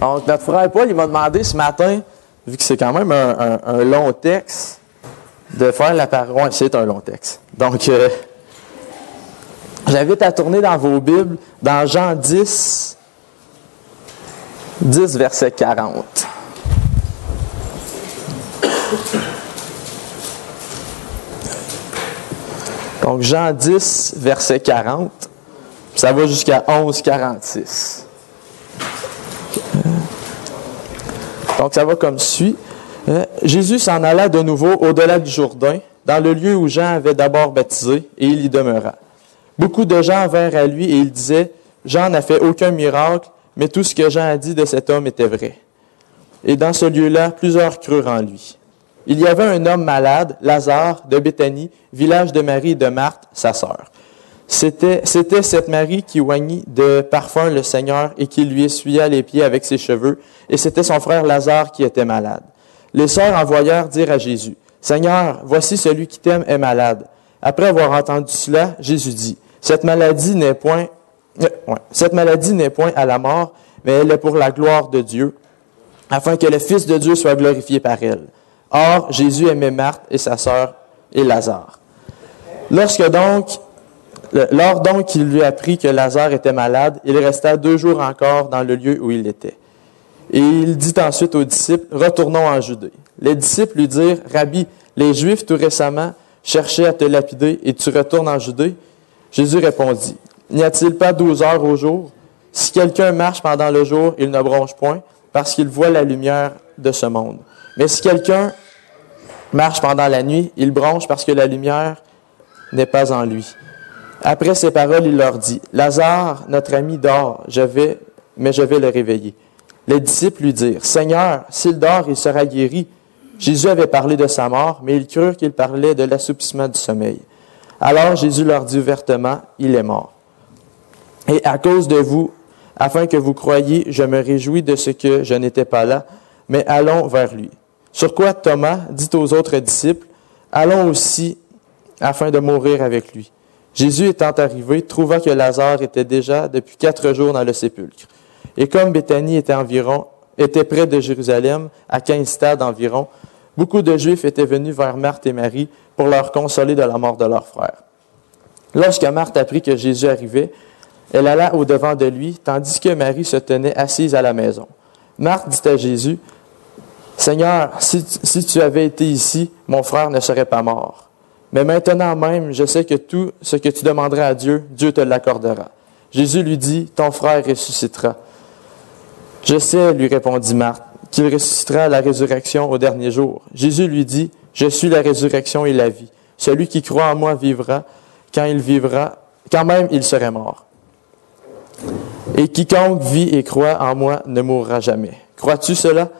Donc, notre frère Paul, il m'a demandé ce matin, vu que c'est quand même un long texte, de faire la parole. Oui, c'est un long texte. Donc, j'invite à tourner dans vos Bibles, dans Jean 10, verset 40. Donc, Jean 10, verset 40, ça va jusqu'à 11, 46. Donc, ça va comme suit. Jésus s'en alla de nouveau au-delà du Jourdain, dans le lieu où Jean avait d'abord baptisé, et il y demeura. Beaucoup de gens vinrent à lui et ils disaient, « Jean n'a fait aucun miracle, mais tout ce que Jean a dit de cet homme était vrai. » Et dans ce lieu-là, plusieurs crurent en lui. Il y avait un homme malade, Lazare, de Béthanie, village de Marie et de Marthe, sa sœur. C'était cette Marie qui oignit de parfum le Seigneur et qui lui essuya les pieds avec ses cheveux, et c'était son frère Lazare qui était malade. Les sœurs envoyèrent dire à Jésus, « Seigneur, voici celui qui t'aime est malade. » Après avoir entendu cela, Jésus dit, « Cette maladie n'est point à la mort, mais elle est pour la gloire de Dieu, afin que le Fils de Dieu soit glorifié par elle. » Or, Jésus aimait Marthe et sa sœur et Lazare. Lors donc qu'il lui apprit que Lazare était malade, il resta 2 jours encore dans le lieu où il était. Et il dit ensuite aux disciples, « Retournons en Judée. » Les disciples lui dirent, « Rabbi, les Juifs tout récemment cherchaient à te lapider et tu retournes en Judée? » Jésus répondit, « N'y a-t-il pas 12 heures au jour? Si quelqu'un marche pendant le jour, il ne bronche point, parce qu'il voit la lumière de ce monde. Mais si quelqu'un marche pendant la nuit, il bronche parce que la lumière n'est pas en lui. » Après ces paroles, il leur dit, « Lazare, notre ami, dort, mais je vais le réveiller. » Les disciples lui dirent, « Seigneur, s'il dort, il sera guéri. » Jésus avait parlé de sa mort, mais ils crurent qu'il parlait de l'assoupissement du sommeil. Alors Jésus leur dit ouvertement, « Il est mort. Et à cause de vous, afin que vous croyiez, je me réjouis de ce que je n'étais pas là, mais allons vers lui. » Sur quoi Thomas dit aux autres disciples, « Allons aussi, afin de mourir avec lui. » Jésus étant arrivé, trouva que Lazare était déjà depuis 4 jours dans le sépulcre. Et comme Béthanie était près de Jérusalem, à 15 stades environ, beaucoup de Juifs étaient venus vers Marthe et Marie pour leur consoler de la mort de leur frère. Lorsque Marthe apprit que Jésus arrivait, elle alla au-devant de lui, tandis que Marie se tenait assise à la maison. Marthe dit à Jésus, « Seigneur, si tu avais été ici, mon frère ne serait pas mort. Mais maintenant même, je sais que tout ce que tu demanderas à Dieu, Dieu te l'accordera. » Jésus lui dit, « Ton frère ressuscitera. » « Je sais, lui répondit Marthe, qu'il ressuscitera à la résurrection au dernier jour. » Jésus lui dit, « Je suis la résurrection et la vie. Celui qui croit en moi vivra, quand même il serait mort. Et quiconque vit et croit en moi ne mourra jamais. Crois-tu cela? »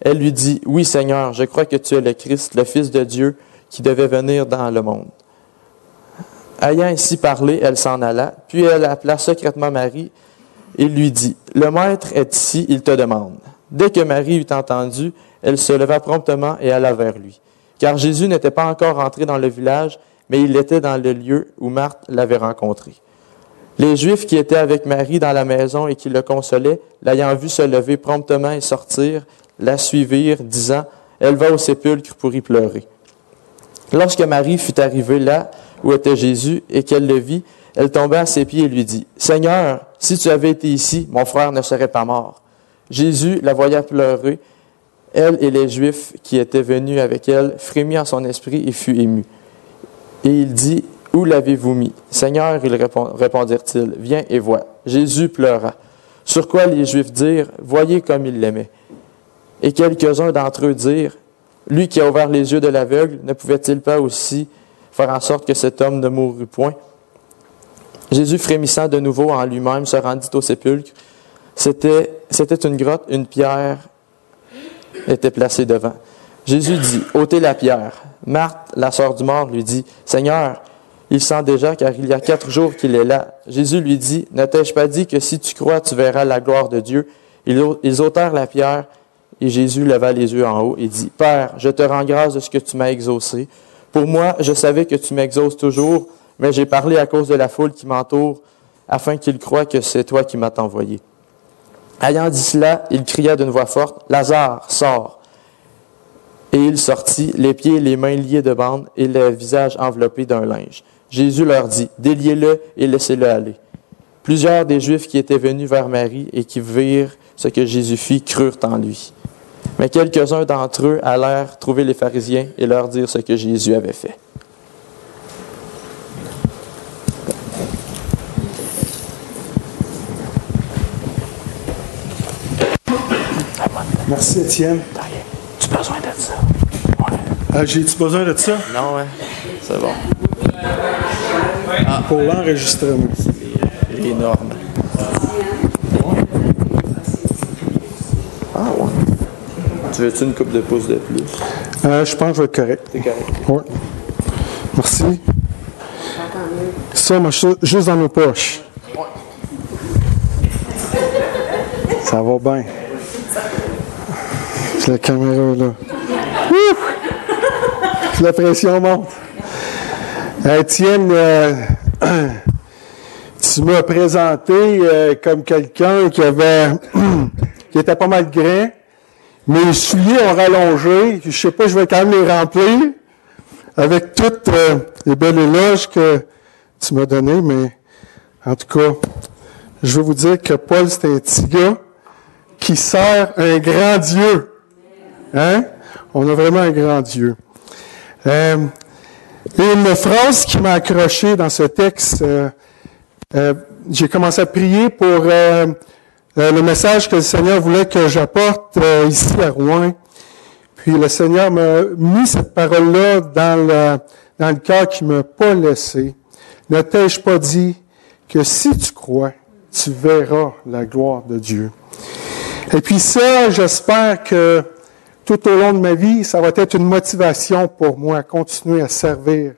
Elle lui dit, « Oui, Seigneur, je crois que tu es le Christ, le Fils de Dieu, qui devait venir dans le monde. » Ayant ainsi parlé, elle s'en alla, puis elle appela secrètement Marie et lui dit, « Le Maître est ici, il te demande. » Dès que Marie eut entendu, elle se leva promptement et alla vers lui. Car Jésus n'était pas encore entré dans le village, mais il était dans le lieu où Marthe l'avait rencontré. Les Juifs qui étaient avec Marie dans la maison et qui le consolaient, l'ayant vu se lever promptement et sortir, la suivirent, disant, « Elle va au sépulcre pour y pleurer. » Lorsque Marie fut arrivée là où était Jésus et qu'elle le vit, elle tomba à ses pieds et lui dit, « Seigneur, si tu avais été ici, mon frère ne serait pas mort. » Jésus la voyant pleurer, elle et les Juifs qui étaient venus avec elle, frémit en son esprit et fut ému. Et il dit, « Où l'avez-vous mis? » « Seigneur, ils répondirent-ils, viens et vois. » Jésus pleura. Sur quoi les Juifs dirent, « Voyez comme il l'aimait. » Et quelques-uns d'entre eux dirent, « Lui qui a ouvert les yeux de l'aveugle, ne pouvait-il pas aussi faire en sorte que cet homme ne mourût point? » Jésus, frémissant de nouveau en lui-même, se rendit au sépulcre. C'était une grotte, une pierre était placée devant. Jésus dit, « Ôtez la pierre. » Marthe, la sœur du mort, lui dit, « Seigneur, il sent déjà car il y a 4 jours qu'il est là. » Jésus lui dit, « Ne t'ai-je pas dit que si tu crois, tu verras la gloire de Dieu? » Ils ôtèrent la pierre et Jésus leva les yeux en haut et dit, « Père, je te rends grâce de ce que tu m'as exaucé. Pour moi, je savais que tu m'exauces toujours, mais j'ai parlé à cause de la foule qui m'entoure, afin qu'ils croient que c'est toi qui m'as envoyé. » Ayant dit cela, il cria d'une voix forte, « Lazare, sors !» Et il sortit, les pieds et les mains liés de bandes et le visage enveloppé d'un linge. Jésus leur dit, « Déliez-le et laissez-le aller. » Plusieurs des Juifs qui étaient venus vers Marie et qui virent ce que Jésus fit crurent en lui. Mais quelques-uns d'entre eux allèrent trouver les pharisiens et leur dire ce que Jésus avait fait. Merci, Étienne. Tu as besoin de ça? Ouais. J'ai-tu besoin de ça? Non, ouais. C'est bon. Pour l'enregistrement. Les normes. Ah ouais. Tu veux-tu une coupe de pouces de plus? Je pense que je vais être correct. C'est correct. Oui. Merci. Ça, moi, juste dans nos poches. Ça va bien. C'est la caméra, là. Ouf! La pression monte. Étienne, tu m'as présenté comme quelqu'un qui était pas mal grand. Mes souliers ont rallongé. Je sais pas, je vais quand même les remplir avec toutes les belles éloges que tu m'as données, mais en tout cas, je veux vous dire que Paul, c'est un petit gars qui sert un grand Dieu. Hein? On a vraiment un grand Dieu. Et une phrase qui m'a accroché dans ce texte, j'ai commencé à prier pour le message que le Seigneur voulait que j'apporte ici à Rouen. Puis le Seigneur m'a mis cette parole-là dans le cœur qui ne m'a pas laissé. Ne t'ai-je pas dit que si tu crois, tu verras la gloire de Dieu. Et puis ça, j'espère que tout au long de ma vie, ça va être une motivation pour moi à continuer à servir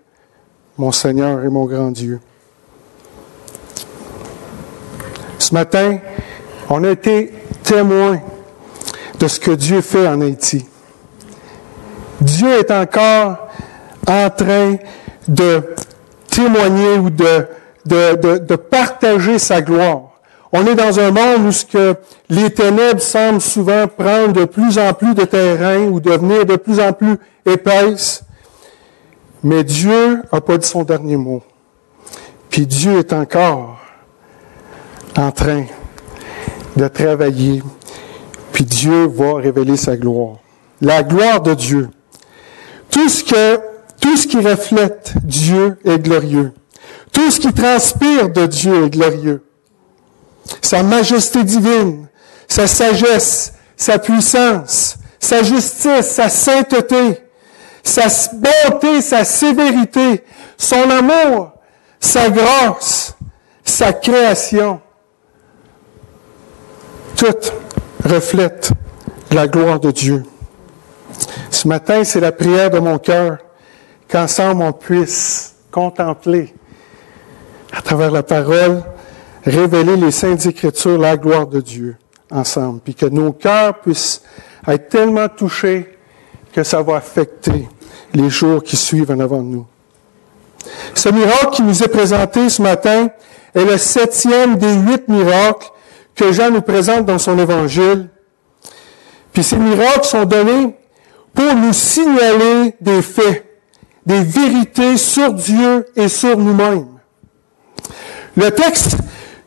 mon Seigneur et mon grand Dieu. Ce matin, on a été témoins de ce que Dieu fait en Haïti. Dieu est encore en train de témoigner ou de partager sa gloire. On est dans un monde où les ténèbres semblent souvent prendre de plus en plus de terrain ou devenir de plus en plus épaisses. Mais Dieu n'a pas dit son dernier mot. Puis Dieu est encore en train de travailler. Puis Dieu va révéler sa gloire. La gloire de Dieu. Tout ce qui reflète Dieu est glorieux. Tout ce qui transpire de Dieu est glorieux. Sa majesté divine, sa sagesse, sa puissance, sa justice, sa sainteté, sa bonté, sa sévérité, son amour, sa grâce, sa création. Tout reflète la gloire de Dieu. Ce matin, c'est la prière de mon cœur qu'ensemble on puisse contempler à travers la parole, révéler les saintes Écritures, la gloire de Dieu ensemble, puis que nos cœurs puissent être tellement touchés que ça va affecter les jours qui suivent en avant de nous. Ce miracle qui nous est présenté ce matin est le 7e des 8 miracles que Jean nous présente dans son Évangile. Puis ces miracles sont donnés pour nous signaler des faits, des vérités sur Dieu et sur nous-mêmes. Le texte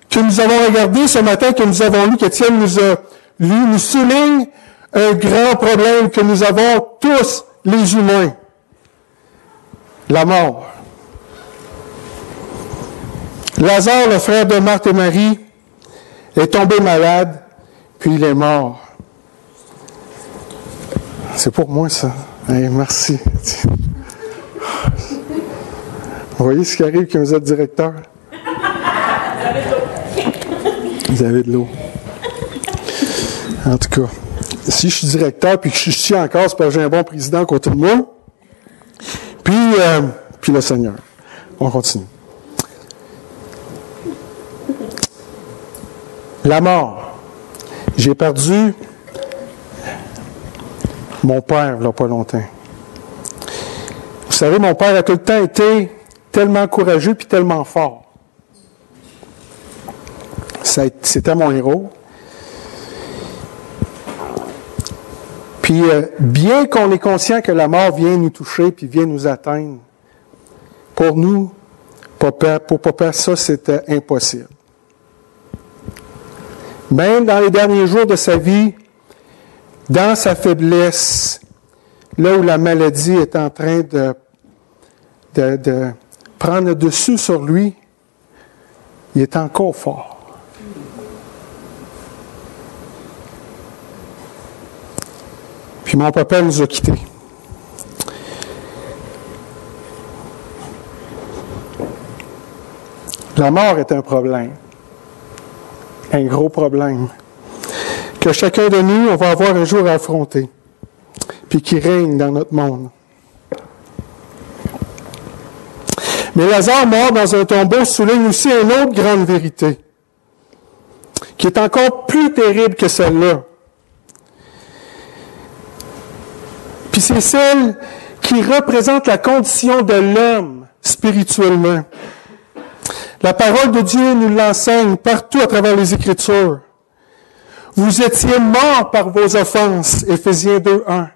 que nous avons regardé ce matin, que nous avons lu, qu'Étienne nous a lu, nous souligne un grand problème que nous avons tous les humains. La mort. Lazare, le frère de Marthe et Marie, est tombé malade, puis il est mort. C'est pour moi, ça. Hey, merci. Vous voyez ce qui arrive quand vous êtes directeur? Vous avez de l'eau. En tout cas, si je suis directeur puis que je suis encore, c'est parce que j'ai un bon président à côté de moi. Puis le Seigneur. On continue. La mort. J'ai perdu mon père, il n'y a pas longtemps. Vous savez, mon père a tout le temps été tellement courageux puis tellement fort. C'était mon héros. Puis, bien qu'on est conscient que la mort vient nous toucher puis vient nous atteindre, pour nous, pour Papa, ça, c'était impossible. Même dans les derniers jours de sa vie, dans sa faiblesse, là où la maladie est en train de prendre le dessus sur lui, il est encore fort. Puis mon papa nous a quittés. La mort est un problème. Un gros problème. Que chacun de nous, on va avoir un jour à affronter. Puis qui règne dans notre monde. Mais Lazare mort dans un tombeau souligne aussi une autre grande vérité, qui est encore plus terrible que celle-là. Puis c'est celle qui représente la condition de l'homme spirituellement. La parole de Dieu nous l'enseigne partout à travers les Écritures. Vous étiez morts par vos offenses, Éphésiens 2:1.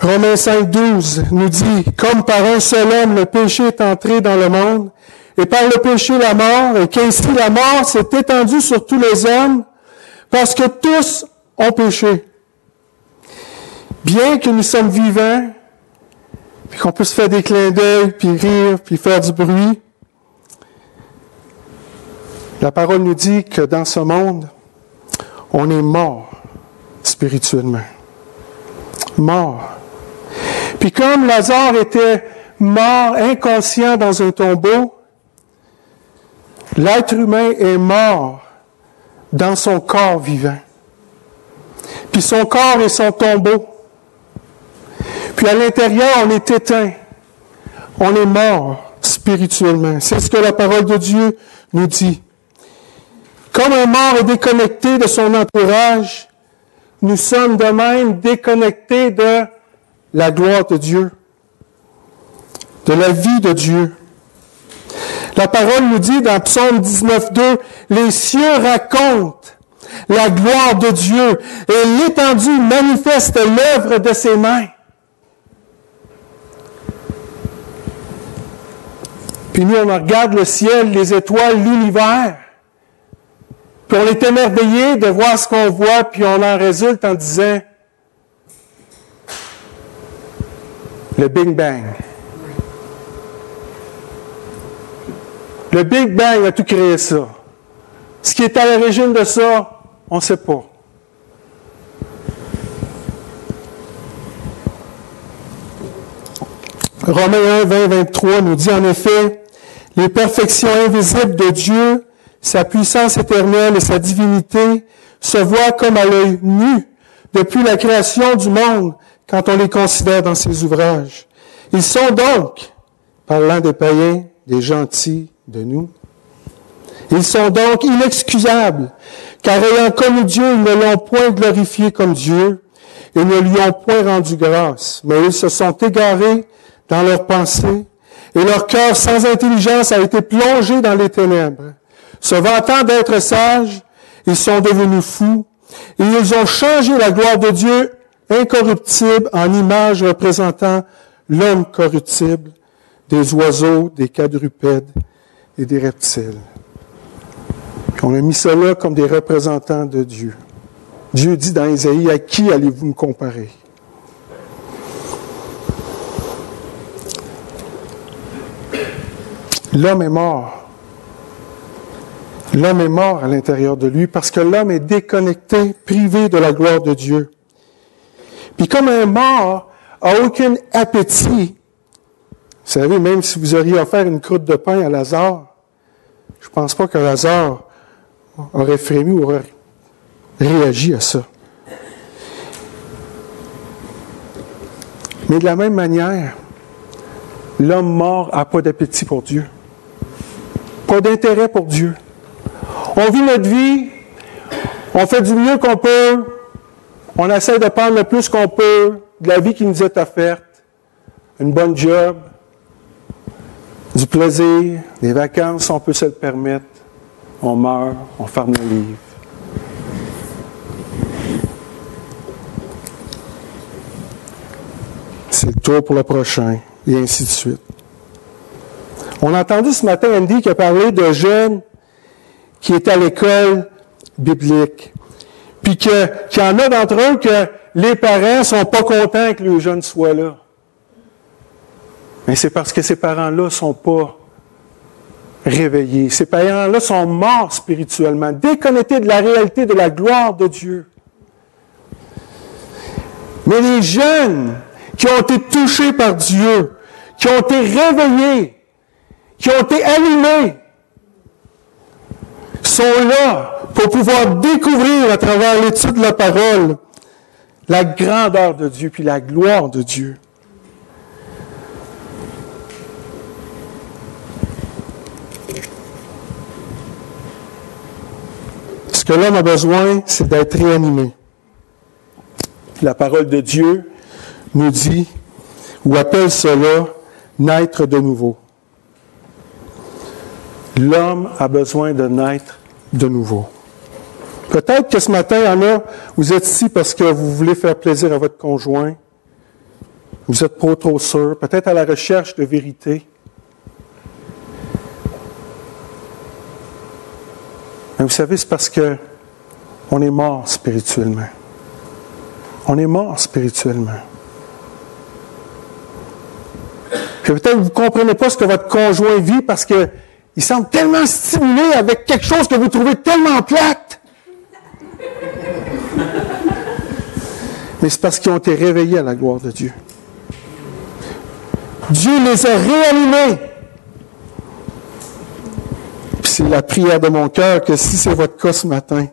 Romains 5:12 nous dit, comme par un seul homme le péché est entré dans le monde, et par le péché la mort, et qu'ainsi la mort s'est étendue sur tous les hommes, parce que tous ont péché. Bien que nous sommes vivants, puis qu'on puisse faire des clins d'œil, puis rire, puis faire du bruit, la parole nous dit que dans ce monde, on est mort spirituellement. Mort. Puis comme Lazare était mort, inconscient dans un tombeau, l'être humain est mort dans son corps vivant. Puis son corps est son tombeau. Puis à l'intérieur, on est éteint. On est mort spirituellement. C'est ce que la parole de Dieu nous dit. Comme un mort est déconnecté de son entourage, nous sommes de même déconnectés de la gloire de Dieu, de la vie de Dieu. La parole nous dit dans Psaume 19:2, les cieux racontent la gloire de Dieu et l'étendue manifeste l'œuvre de ses mains. Puis nous, on regarde le ciel, les étoiles, l'univers. Puis on est émerveillé de voir ce qu'on voit, puis on en résulte en disant le Big Bang. Le Big Bang a tout créé ça. Ce qui est à l'origine de ça, on ne sait pas. Romains 1:20-23 nous dit en effet, les perfections invisibles de Dieu, sa puissance éternelle et sa divinité se voient comme à l'œil nu depuis la création du monde quand on les considère dans ses ouvrages. Ils sont donc, parlant des païens, des gentils de nous, ils sont donc inexcusables, car ayant connu Dieu, ils ne l'ont point glorifié comme Dieu et ne lui ont point rendu grâce, mais ils se sont égarés dans leurs pensées, et leur cœur sans intelligence a été plongé dans les ténèbres. Se vantant d'être sages, ils sont devenus fous, et ils ont changé la gloire de Dieu incorruptible en image représentant l'homme corruptible, des oiseaux, des quadrupèdes et des reptiles. Puis on a mis cela comme des représentants de Dieu. Dieu dit dans Isaïe, à qui allez-vous me comparer? L'homme est mort. L'homme est mort à l'intérieur de lui parce que l'homme est déconnecté, privé de la gloire de Dieu. Puis comme un mort n'a aucun appétit, vous savez, même si vous auriez offert une croûte de pain à Lazare, je ne pense pas que Lazare aurait frémi ou aurait réagi à ça. Mais de la même manière, l'homme mort n'a pas d'appétit pour Dieu. Pas d'intérêt pour Dieu. On vit notre vie, on fait du mieux qu'on peut, on essaie de prendre le plus qu'on peut de la vie qui nous est offerte, une bonne job, du plaisir, des vacances, on peut se le permettre, on meurt, on ferme le livre. c'est le tour pour le prochain, et ainsi de suite. On a entendu ce matin Andy qui a parlé de jeunes qui étaient à l'école biblique. Puis qu'il y en a d'entre eux que les parents ne sont pas contents que le jeune soit là. Mais c'est parce que ces parents-là ne sont pas réveillés. Ces parents-là sont morts spirituellement, déconnectés de la réalité de la gloire de Dieu. Mais les jeunes qui ont été touchés par Dieu, qui ont été réveillés, qui ont été allumés, sont là pour pouvoir découvrir à travers l'étude de la parole la grandeur de Dieu puis la gloire de Dieu. Ce que l'homme a besoin, c'est d'être réanimé. La parole de Dieu nous dit, ou appelle cela, naître de nouveau. L'homme a besoin de naître de nouveau. Peut-être que ce matin, il y en a, vous êtes ici parce que vous voulez faire plaisir à votre conjoint. Vous êtes pas trop sûr, peut-être à la recherche de vérité. Mais vous savez, c'est parce que on est mort spirituellement. On est mort spirituellement. Puis peut-être que vous ne comprenez pas ce que votre conjoint vit parce qu'il semble tellement stimulé avec quelque chose que vous trouvez tellement plate. Mais c'est parce qu'ils ont été réveillés à la gloire de Dieu. Dieu les a réanimés. Puis c'est la prière de mon cœur que si c'est votre cas ce matin,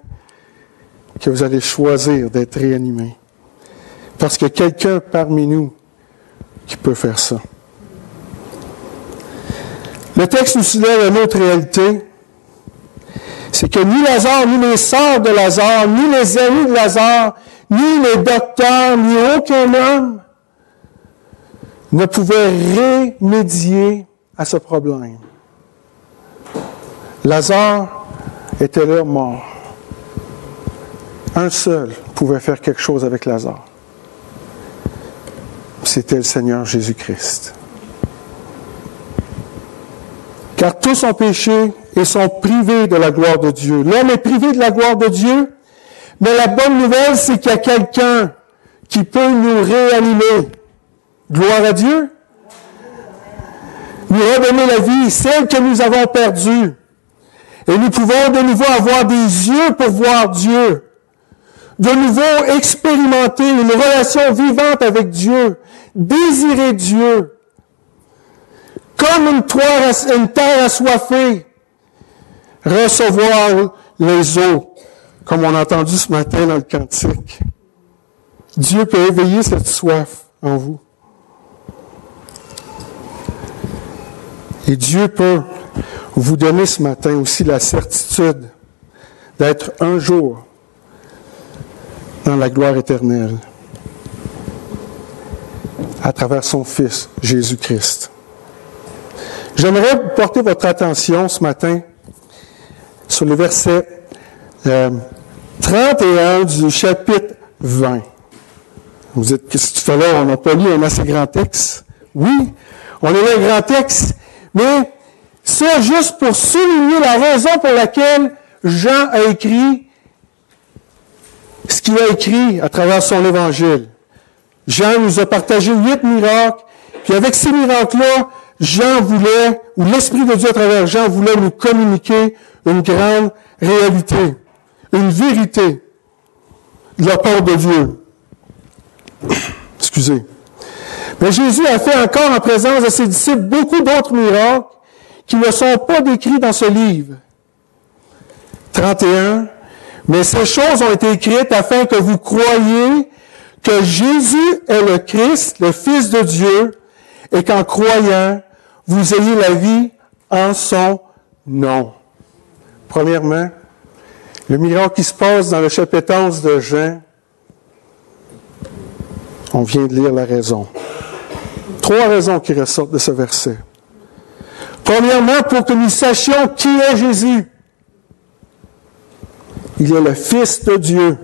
que vous allez choisir d'être réanimés. Parce qu'il y a quelqu'un parmi nous qui peut faire ça. Le texte nous soulève une autre réalité. C'est que ni Lazare, ni les sœurs de Lazare, ni les amis de Lazare, ni les docteurs, ni aucun homme ne pouvaient remédier à ce problème. Lazare était là mort. Un seul pouvait faire quelque chose avec Lazare. C'était le Seigneur Jésus-Christ. Car tous ont péché et sont privés de la gloire de Dieu. L'homme est privé de la gloire de Dieu, mais la bonne nouvelle, c'est qu'il y a quelqu'un qui peut nous réanimer. Gloire à Dieu. Nous redonner la vie, celle que nous avons perdue. Et nous pouvons de nouveau avoir des yeux pour voir Dieu. De nouveau expérimenter une relation vivante avec Dieu. Désirer Dieu. Comme une terre assoiffée. Recevoir les eaux. Comme on a entendu ce matin dans le cantique. Dieu peut éveiller cette soif en vous. Et Dieu peut vous donner ce matin aussi la certitude d'être un jour dans la gloire éternelle à travers son Fils, Jésus-Christ. J'aimerais porter votre attention ce matin sur le verset 31 du chapitre 20. Vous dites, qu'est-ce que tu fais là? On n'a pas lu un assez grand texte. Oui, on a lu un grand texte, mais c'est juste pour souligner la raison pour laquelle Jean a écrit ce qu'il a écrit à travers son évangile. Jean nous a partagé 8 miracles, puis avec ces miracles-là, Jean voulait, ou l'Esprit de Dieu à travers Jean voulait nous communiquer une grande réalité, une vérité de la part de Dieu. Excusez. Mais Jésus a fait encore en présence de ses disciples beaucoup d'autres miracles qui ne sont pas décrits dans ce livre. 31. Mais ces choses ont été écrites afin que vous croyiez que Jésus est le Christ, le Fils de Dieu, et qu'en croyant, vous ayez la vie en son nom. Premièrement, le miracle qui se passe dans le chapitre 11 de Jean, on vient de lire la raison. 3 raisons qui ressortent de ce verset. Premièrement, pour que nous sachions qui est Jésus. Il est le Fils de Dieu,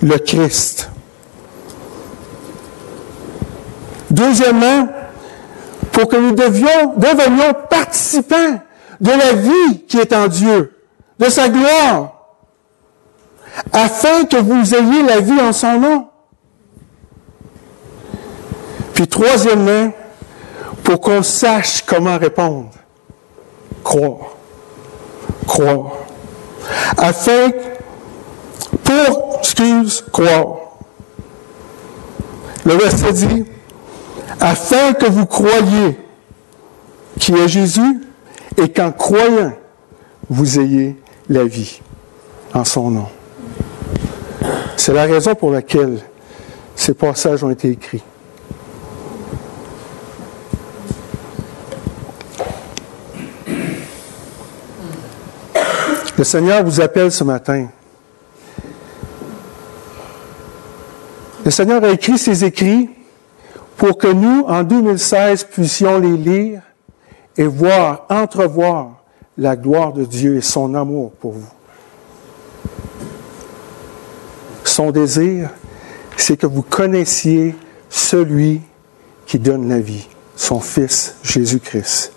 le Christ. Deuxièmement, pour que nous devenions participants de la vie qui est en Dieu, de sa gloire, afin que vous ayez la vie en son nom. Puis troisièmement, pour qu'on sache comment répondre. Croire. Afin, croire. Le verset dit, afin que vous croyiez qui est Jésus et qu'en croyant, vous ayez la vie en son nom. C'est la raison pour laquelle ces passages ont été écrits. Le Seigneur vous appelle ce matin. Le Seigneur a écrit ces écrits pour que nous, en 2016, puissions les lire et entrevoir la gloire de Dieu et son amour pour vous. Son désir, c'est que vous connaissiez celui qui donne la vie, son Fils Jésus-Christ.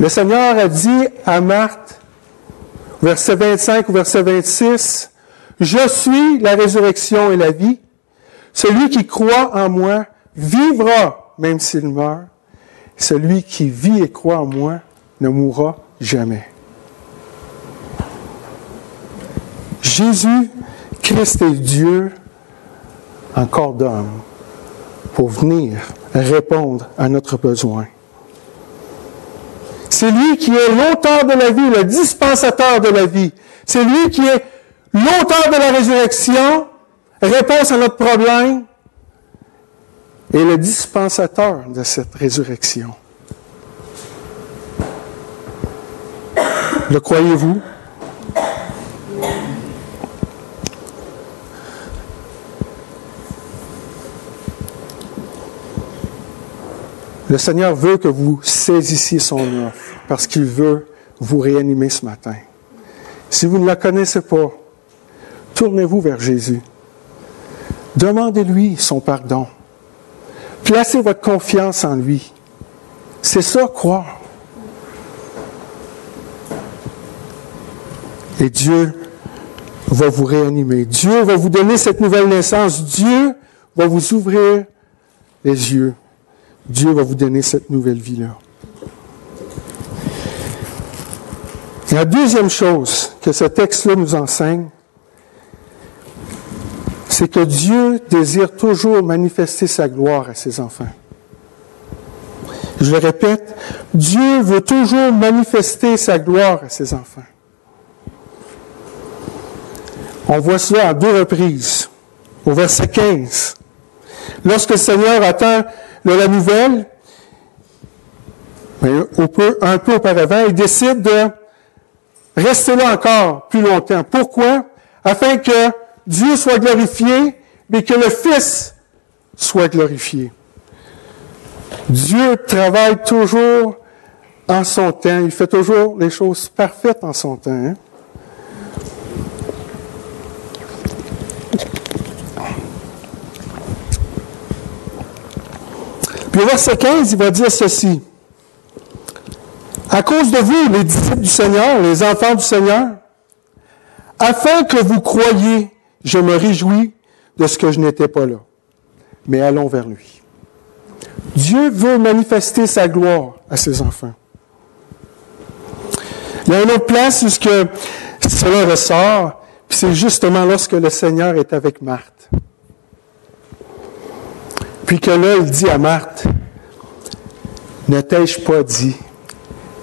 Le Seigneur a dit à Marthe, verset 25 ou verset 26, « Je suis la résurrection et la vie. Celui qui croit en moi vivra, même s'il meurt. Celui qui vit et croit en moi ne mourra jamais. » Jésus-Christ est Dieu en corps d'homme pour venir répondre à notre besoin. C'est lui qui est l'auteur de la vie, le dispensateur de la vie. C'est lui qui est l'auteur de la résurrection, réponse à notre problème, et le dispensateur de cette résurrection. Le croyez-vous? Le Seigneur veut que vous saisissiez son offre parce qu'il veut vous réanimer ce matin. Si vous ne la connaissez pas, tournez-vous vers Jésus. Demandez-lui son pardon. Placez votre confiance en lui. C'est ça, croire. Et Dieu va vous réanimer. Dieu va vous donner cette nouvelle naissance. Dieu va vous ouvrir les yeux. Dieu va vous donner cette nouvelle vie-là. Et la deuxième chose que ce texte-là nous enseigne, c'est que Dieu désire toujours manifester sa gloire à ses enfants. Je le répète, Dieu veut toujours manifester sa gloire à ses enfants. On voit cela à 2 reprises. Au verset 15, lorsque le Seigneur attend la nouvelle, un peu auparavant, il décide de rester là encore plus longtemps. Pourquoi? Afin que Dieu soit glorifié, mais que le Fils soit glorifié. Dieu travaille toujours en son temps. Il fait toujours les choses parfaites en son temps. Hein? Puis au verset 15, il va dire ceci. À cause de vous, les disciples du Seigneur, les enfants du Seigneur, afin que vous croyiez, je me réjouis de ce que je n'étais pas là. Mais allons vers lui. Dieu veut manifester sa gloire à ses enfants. Il y a une autre place où cela ressort, puis c'est justement lorsque le Seigneur est avec Marthe. Puis que là, il dit à Marthe, « Ne t'ai-je pas dit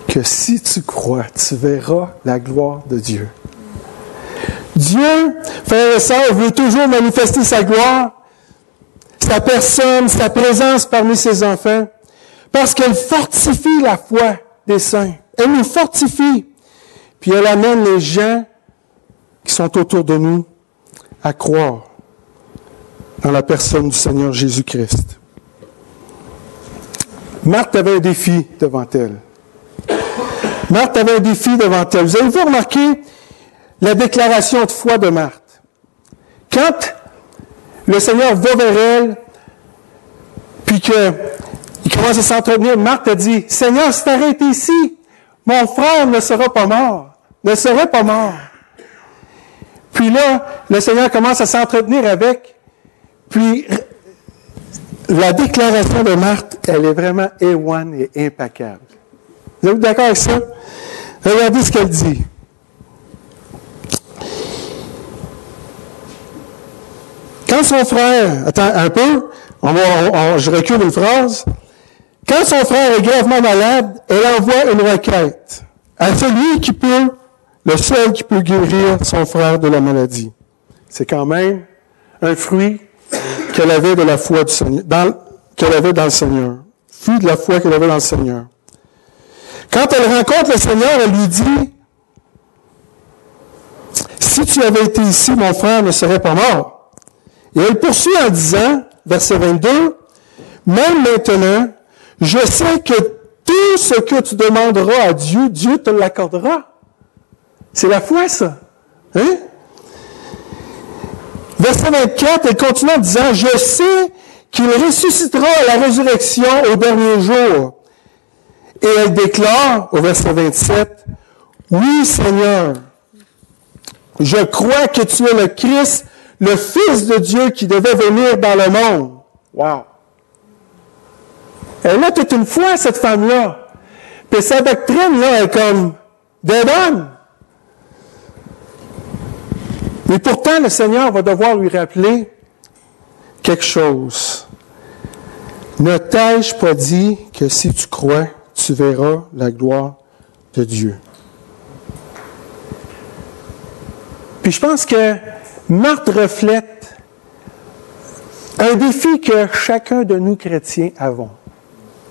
que si tu crois, tu verras la gloire de Dieu. » Dieu, frères et sœurs, veut toujours manifester sa gloire, sa personne, sa présence parmi ses enfants, parce qu'elle fortifie la foi des saints. Elle nous fortifie. Puis elle amène les gens qui sont autour de nous à croire dans la personne du Seigneur Jésus-Christ. Marthe avait un défi devant elle. Marthe avait un défi devant elle. Vous avez remarqué la déclaration de foi de Marthe. Quand le Seigneur va vers elle, puis qu'il commence à s'entretenir, Marthe a dit, « Seigneur, si tu arrêtes ici, mon frère ne sera pas mort. Ne serait pas mort. » Puis là, le Seigneur commence à s'entretenir avec, puis la déclaration de Marthe, elle est vraiment éoine et impeccable. Vous êtes d'accord avec ça? Regardez ce qu'elle dit. Quand son frère, attends un peu, je recule une phrase. Quand son frère est gravement malade, elle envoie une requête à celui qui peut, le seul qui peut guérir son frère de la maladie. C'est quand même un fruit qu'elle avait de la foi du Seigneur, qu'elle avait dans le Seigneur. Fruit de la foi qu'elle avait dans le Seigneur. Quand elle rencontre le Seigneur, elle lui dit, « Si tu avais été ici, mon frère ne serait pas mort. » Et elle poursuit en disant, verset 22, « Même maintenant, je sais que tout ce que tu demanderas à Dieu, Dieu te l'accordera. » C'est la foi, ça. Hein? Verset 24, elle continue en disant, « Je sais qu'il ressuscitera à la résurrection au dernier jour. » Et elle déclare, au verset 27, « Oui, Seigneur, je crois que tu es le Christ, le Fils de Dieu qui devait venir dans le monde. » Wow! Elle a toute une foi, cette femme-là. Puis sa doctrine, là, est comme dead on. Mais pourtant, le Seigneur va devoir lui rappeler quelque chose. Ne t'ai-je pas dit que si tu crois, tu verras la gloire de Dieu? Puis je pense que Marthe reflète un défi que chacun de nous chrétiens avons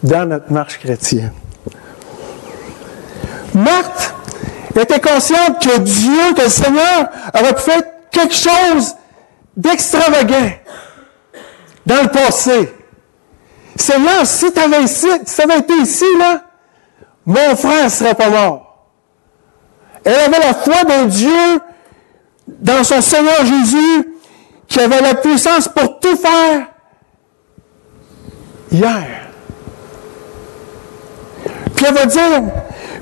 dans notre marche chrétienne. Marthe était consciente que Dieu, que le Seigneur avait fait quelque chose d'extravagant dans le passé. Seigneur, si tu avais été ici, là, mon frère ne serait pas mort. Elle avait la foi dans Dieu, dans son Seigneur Jésus, qui avait la puissance pour tout faire hier. Puis elle va dire,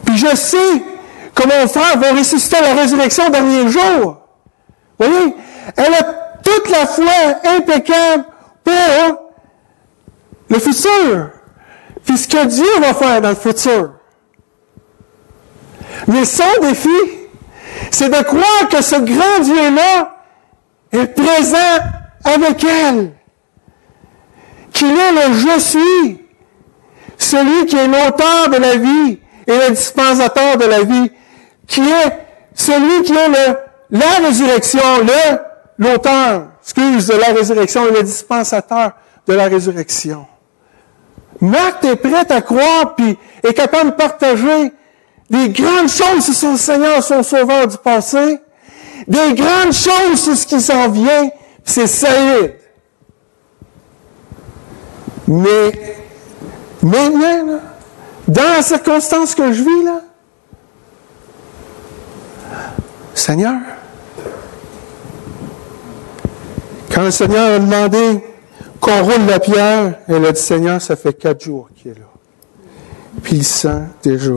puis je sais que mon frère va ressusciter à la résurrection au dernier jour. Vous voyez, elle a toute la foi impeccable pour le futur. Puis ce que Dieu va faire dans le futur. Mais son défi, c'est de croire que ce grand Dieu-là est présent avec elle. Qu'il est le « Je suis », celui qui est l'auteur de la vie et le dispensateur de la vie, qui est celui qui est la résurrection, l'auteur, de la résurrection et le dispensateur de la résurrection. Marthe est prête à croire, puis est capable de partager des grandes choses sur son Seigneur, son Sauveur du passé, des grandes choses sur ce qui s'en vient, c'est solide. Mais maintenant, là, dans la circonstance que je vis, là, Seigneur, quand le Seigneur a demandé qu'on roule la pierre, elle a dit, Seigneur, ça fait 4 jours qu'il est là. Puis il sent déjà.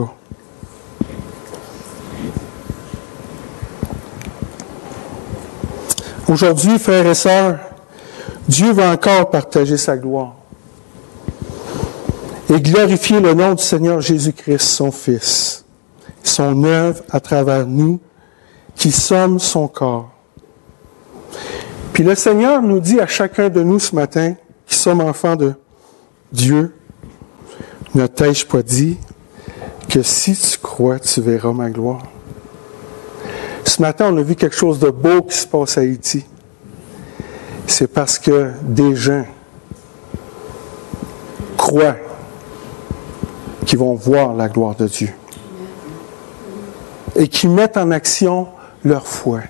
Aujourd'hui, frères et sœurs, Dieu va encore partager sa gloire et glorifier le nom du Seigneur Jésus-Christ, son Fils, son œuvre à travers nous, qui sommes son corps. Puis le Seigneur nous dit à chacun de nous ce matin, qui sommes enfants de Dieu, ne t'ai-je pas dit que si tu crois, tu verras ma gloire? Ce matin, on a vu quelque chose de beau qui se passe à Haïti. C'est parce que des gens croient qu'ils vont voir la gloire de Dieu et qui mettent en action leur foi.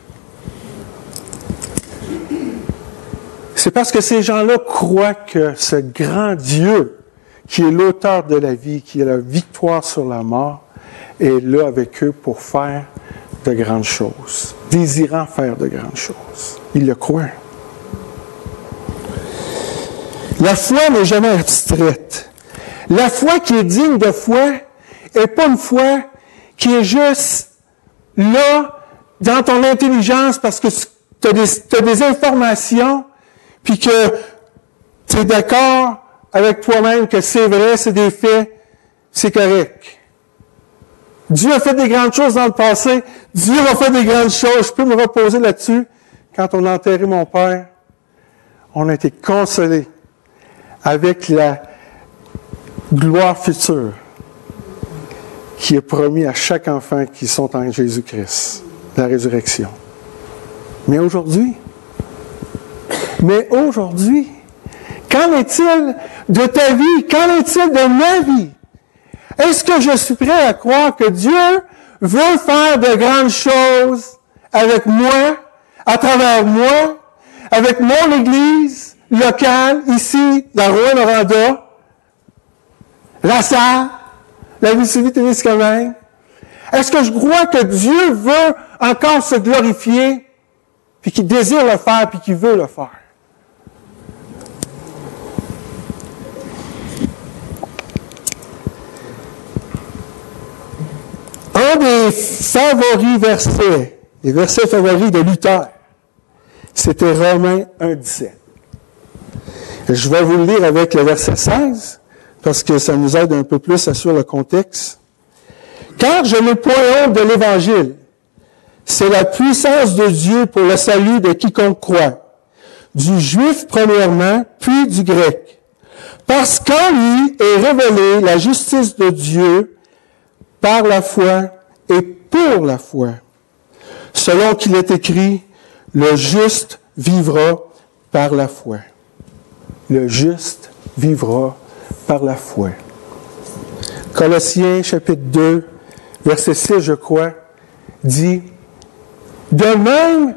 C'est parce que ces gens-là croient que ce grand Dieu, qui est l'auteur de la vie, qui est la victoire sur la mort, est là avec eux pour faire de grandes choses, désirant faire de grandes choses. Ils le croient. La foi n'est jamais abstraite. La foi qui est digne de foi n'est pas une foi qui est juste là, dans ton intelligence, parce que tu as des informations, puis que tu es d'accord avec toi-même que c'est vrai, c'est des faits, c'est correct. Dieu a fait des grandes choses dans le passé. Dieu va faire des grandes choses. Je peux me reposer là-dessus. Quand on a enterré mon père, on a été consolés avec la gloire future qui est promis à chaque enfant qui sont en Jésus-Christ, la résurrection. Mais aujourd'hui, qu'en est-il de ta vie? Qu'en est-il de ma vie? Est-ce que je suis prêt à croire que Dieu veut faire de grandes choses avec moi, à travers moi, avec mon Église locale, ici, dans Rouyn-Noranda, Lassar, la Abitibi-Témiscamingue? Est-ce que je crois que Dieu veut encore se glorifier, puis qu'il désire le faire, puis qu'il veut le faire? Un des favoris versets, les versets favoris de Luther, c'était Romains 1,17. Je vais vous le lire avec le verset 16, parce que ça nous aide un peu plus à suivre le contexte. « Car je n'ai point honte de l'Évangile. C'est la puissance de Dieu pour le salut de quiconque croit, du juif premièrement, puis du grec. Parce qu'en lui est révélée la justice de Dieu par la foi et pour la foi. Selon qu'il est écrit, le juste vivra par la foi. » Le juste vivra par la foi. Colossiens chapitre 2, verset 6, je crois, dit, « De même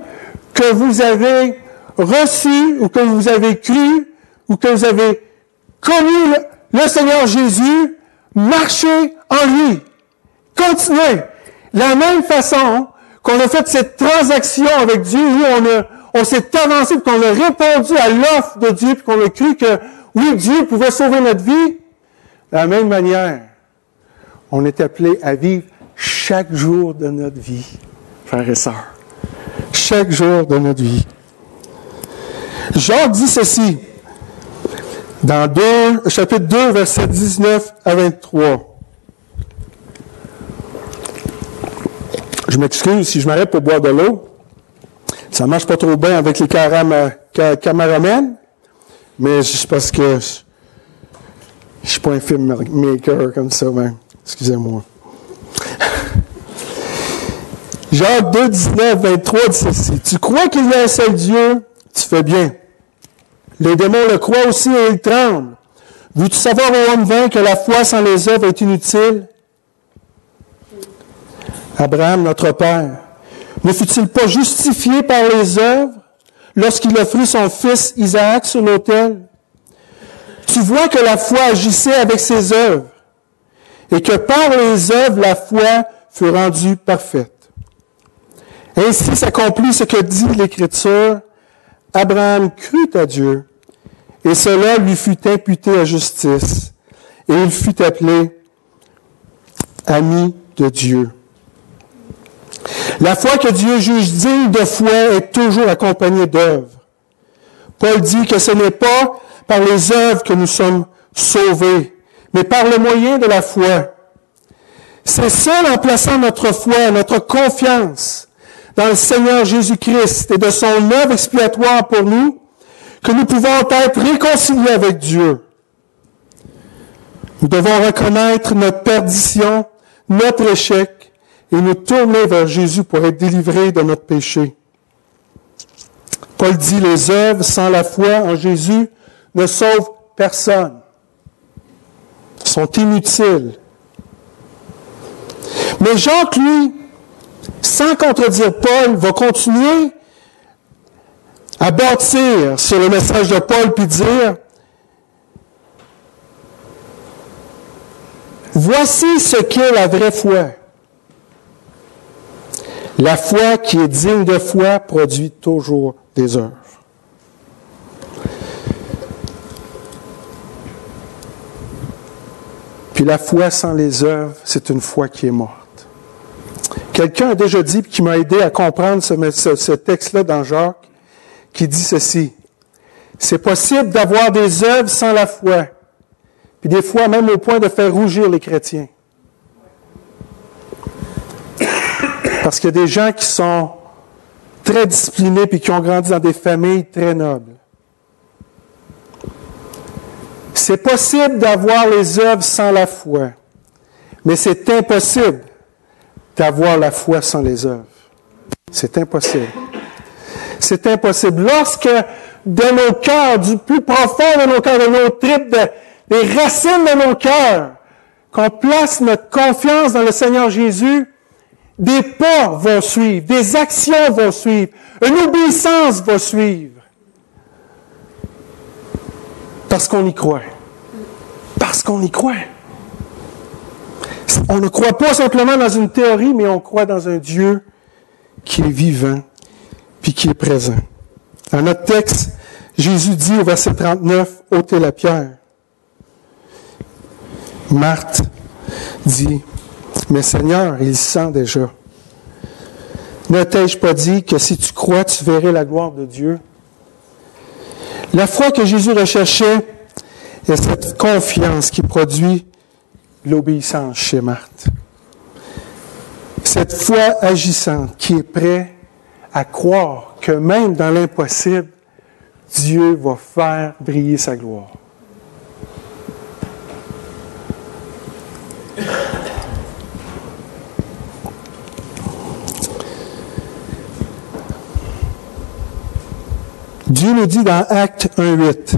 que vous avez reçu, ou que vous avez cru, ou que vous avez connu le Seigneur Jésus, marchez en lui. » Continuez. La même façon qu'on a fait cette transaction avec Dieu, où on s'est avancé, puis qu'on a répondu à l'offre de Dieu, puis qu'on a cru que, oui, Dieu pouvait sauver notre vie, de la même manière, on est appelé à vivre chaque jour de notre vie, frères et sœurs. Chaque jour de notre vie. Jacques dit ceci, dans chapitre 2, versets 19 à 23. Je m'excuse si je m'arrête pour boire de l'eau. Ça marche pas trop bien avec les caméramans, mais c'est parce que je suis pas un filmmaker comme ça, même. Excusez-moi. Jacques 2, 19, 23 dit ceci. « Tu crois qu'il y a un seul Dieu? Tu fais bien. Les démons le croient aussi et ils tremblent. Veux-tu savoir, ô homme vain, que la foi sans les œuvres est inutile? » Abraham, notre père, ne fut-il pas justifié par les œuvres lorsqu'il offrit son fils Isaac sur l'autel? Tu vois que la foi agissait avec ses œuvres et que par les œuvres, la foi fut rendue parfaite. Ainsi s'accomplit ce que dit l'Écriture. Abraham crut à Dieu et cela lui fut imputé à justice et il fut appelé ami de Dieu. La foi que Dieu juge digne de foi est toujours accompagnée d'œuvres. Paul dit que ce n'est pas par les œuvres que nous sommes sauvés, mais par le moyen de la foi. C'est seul en plaçant notre foi, notre confiance dans le Seigneur Jésus-Christ et de son œuvre expiatoire pour nous, que nous pouvons être réconciliés avec Dieu. Nous devons reconnaître notre perdition, notre échec, et nous tourner vers Jésus pour être délivrés de notre péché. Paul dit, les œuvres sans la foi en Jésus ne sauvent personne. Sont inutiles. Mais Jacques, lui, sans contredire Paul, va continuer à bâtir sur le message de Paul puis dire, voici ce qu'est la vraie foi. La foi qui est digne de foi produit toujours des œuvres. Puis la foi sans les œuvres, c'est une foi qui est morte. Quelqu'un a déjà dit, qui m'a aidé à comprendre ce texte-là dans Jacques, qui dit ceci. C'est possible d'avoir des œuvres sans la foi. Puis des fois, même au point de faire rougir les chrétiens. Parce qu'il y a des gens qui sont très disciplinés puis qui ont grandi dans des familles très nobles. C'est possible d'avoir les œuvres sans la foi, mais c'est impossible d'avoir la foi sans les œuvres. C'est impossible. C'est impossible. Lorsque, de nos cœurs, du plus profond de nos cœurs, de nos tripes, des racines de nos cœurs, qu'on place notre confiance dans le Seigneur Jésus, des pas vont suivre, des actions vont suivre, une obéissance va suivre. Parce qu'on y croit. Parce qu'on y croit. On ne croit pas simplement dans une théorie, mais on croit dans un Dieu qui est vivant puis qui est présent. Dans notre texte, Jésus dit au verset 39, « ôtez la pierre ». Marthe dit, « Mais Seigneur, il sent déjà. Ne t'ai-je pas dit que si tu crois, tu verrais la gloire de Dieu? » La foi que Jésus recherchait est cette confiance qui produit l'obéissance chez Marthe. Cette foi agissante qui est prête à croire que même dans l'impossible, Dieu va faire briller sa gloire. Dieu nous dit dans Actes 1:8,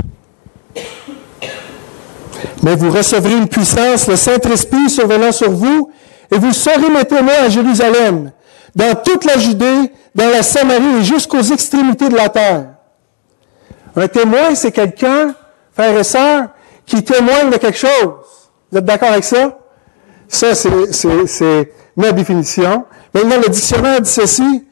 « Mais vous recevrez une puissance, le Saint-Esprit survenant sur vous, et vous serez mes témoins à Jérusalem, dans toute la Judée, dans la Samarie et jusqu'aux extrémités de la terre. » Un témoin, c'est quelqu'un, frères et sœurs, qui témoigne de quelque chose. Vous êtes d'accord avec ça? Ça, c'est ma définition. Maintenant, le dictionnaire dit ceci.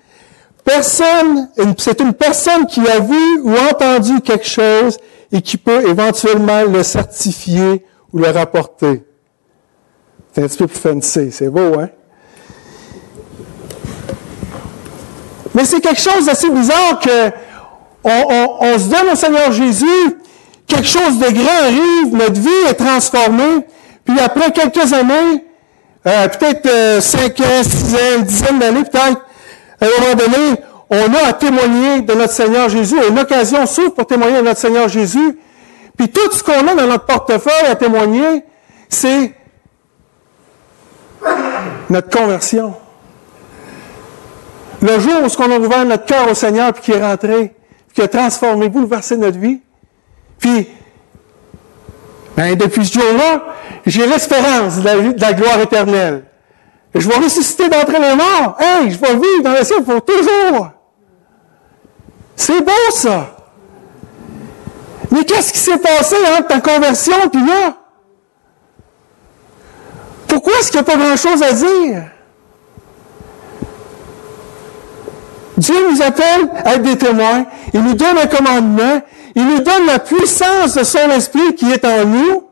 C'est une personne qui a vu ou entendu quelque chose et qui peut éventuellement le certifier ou le rapporter. C'est un petit peu plus fancy. C'est beau, hein? Mais c'est quelque chose d'assez bizarre que on se donne au Seigneur Jésus, quelque chose de grand arrive, notre vie est transformée, puis après quelques années, peut-être 5 ans, 6 ans, une dizaine d'années peut-être, à un moment donné, on a à témoigner de notre Seigneur Jésus, une occasion s'ouvre pour témoigner de notre Seigneur Jésus, puis tout ce qu'on a dans notre portefeuille à témoigner, c'est notre conversion. Le jour où on a ouvert notre cœur au Seigneur, puis qui est rentré, puis qui a transformé, bouleversé notre vie, puis, depuis ce jour-là, j'ai l'espérance de la gloire éternelle. Je vais ressusciter d'entre les morts. Hey, je vais vivre dans le ciel pour toujours. C'est beau, ça. Mais qu'est-ce qui s'est passé entre ta conversion et là? Pourquoi est-ce qu'il n'y a pas grand-chose à dire? Dieu nous appelle à être des témoins. Il nous donne un commandement. Il nous donne la puissance de son esprit qui est en nous.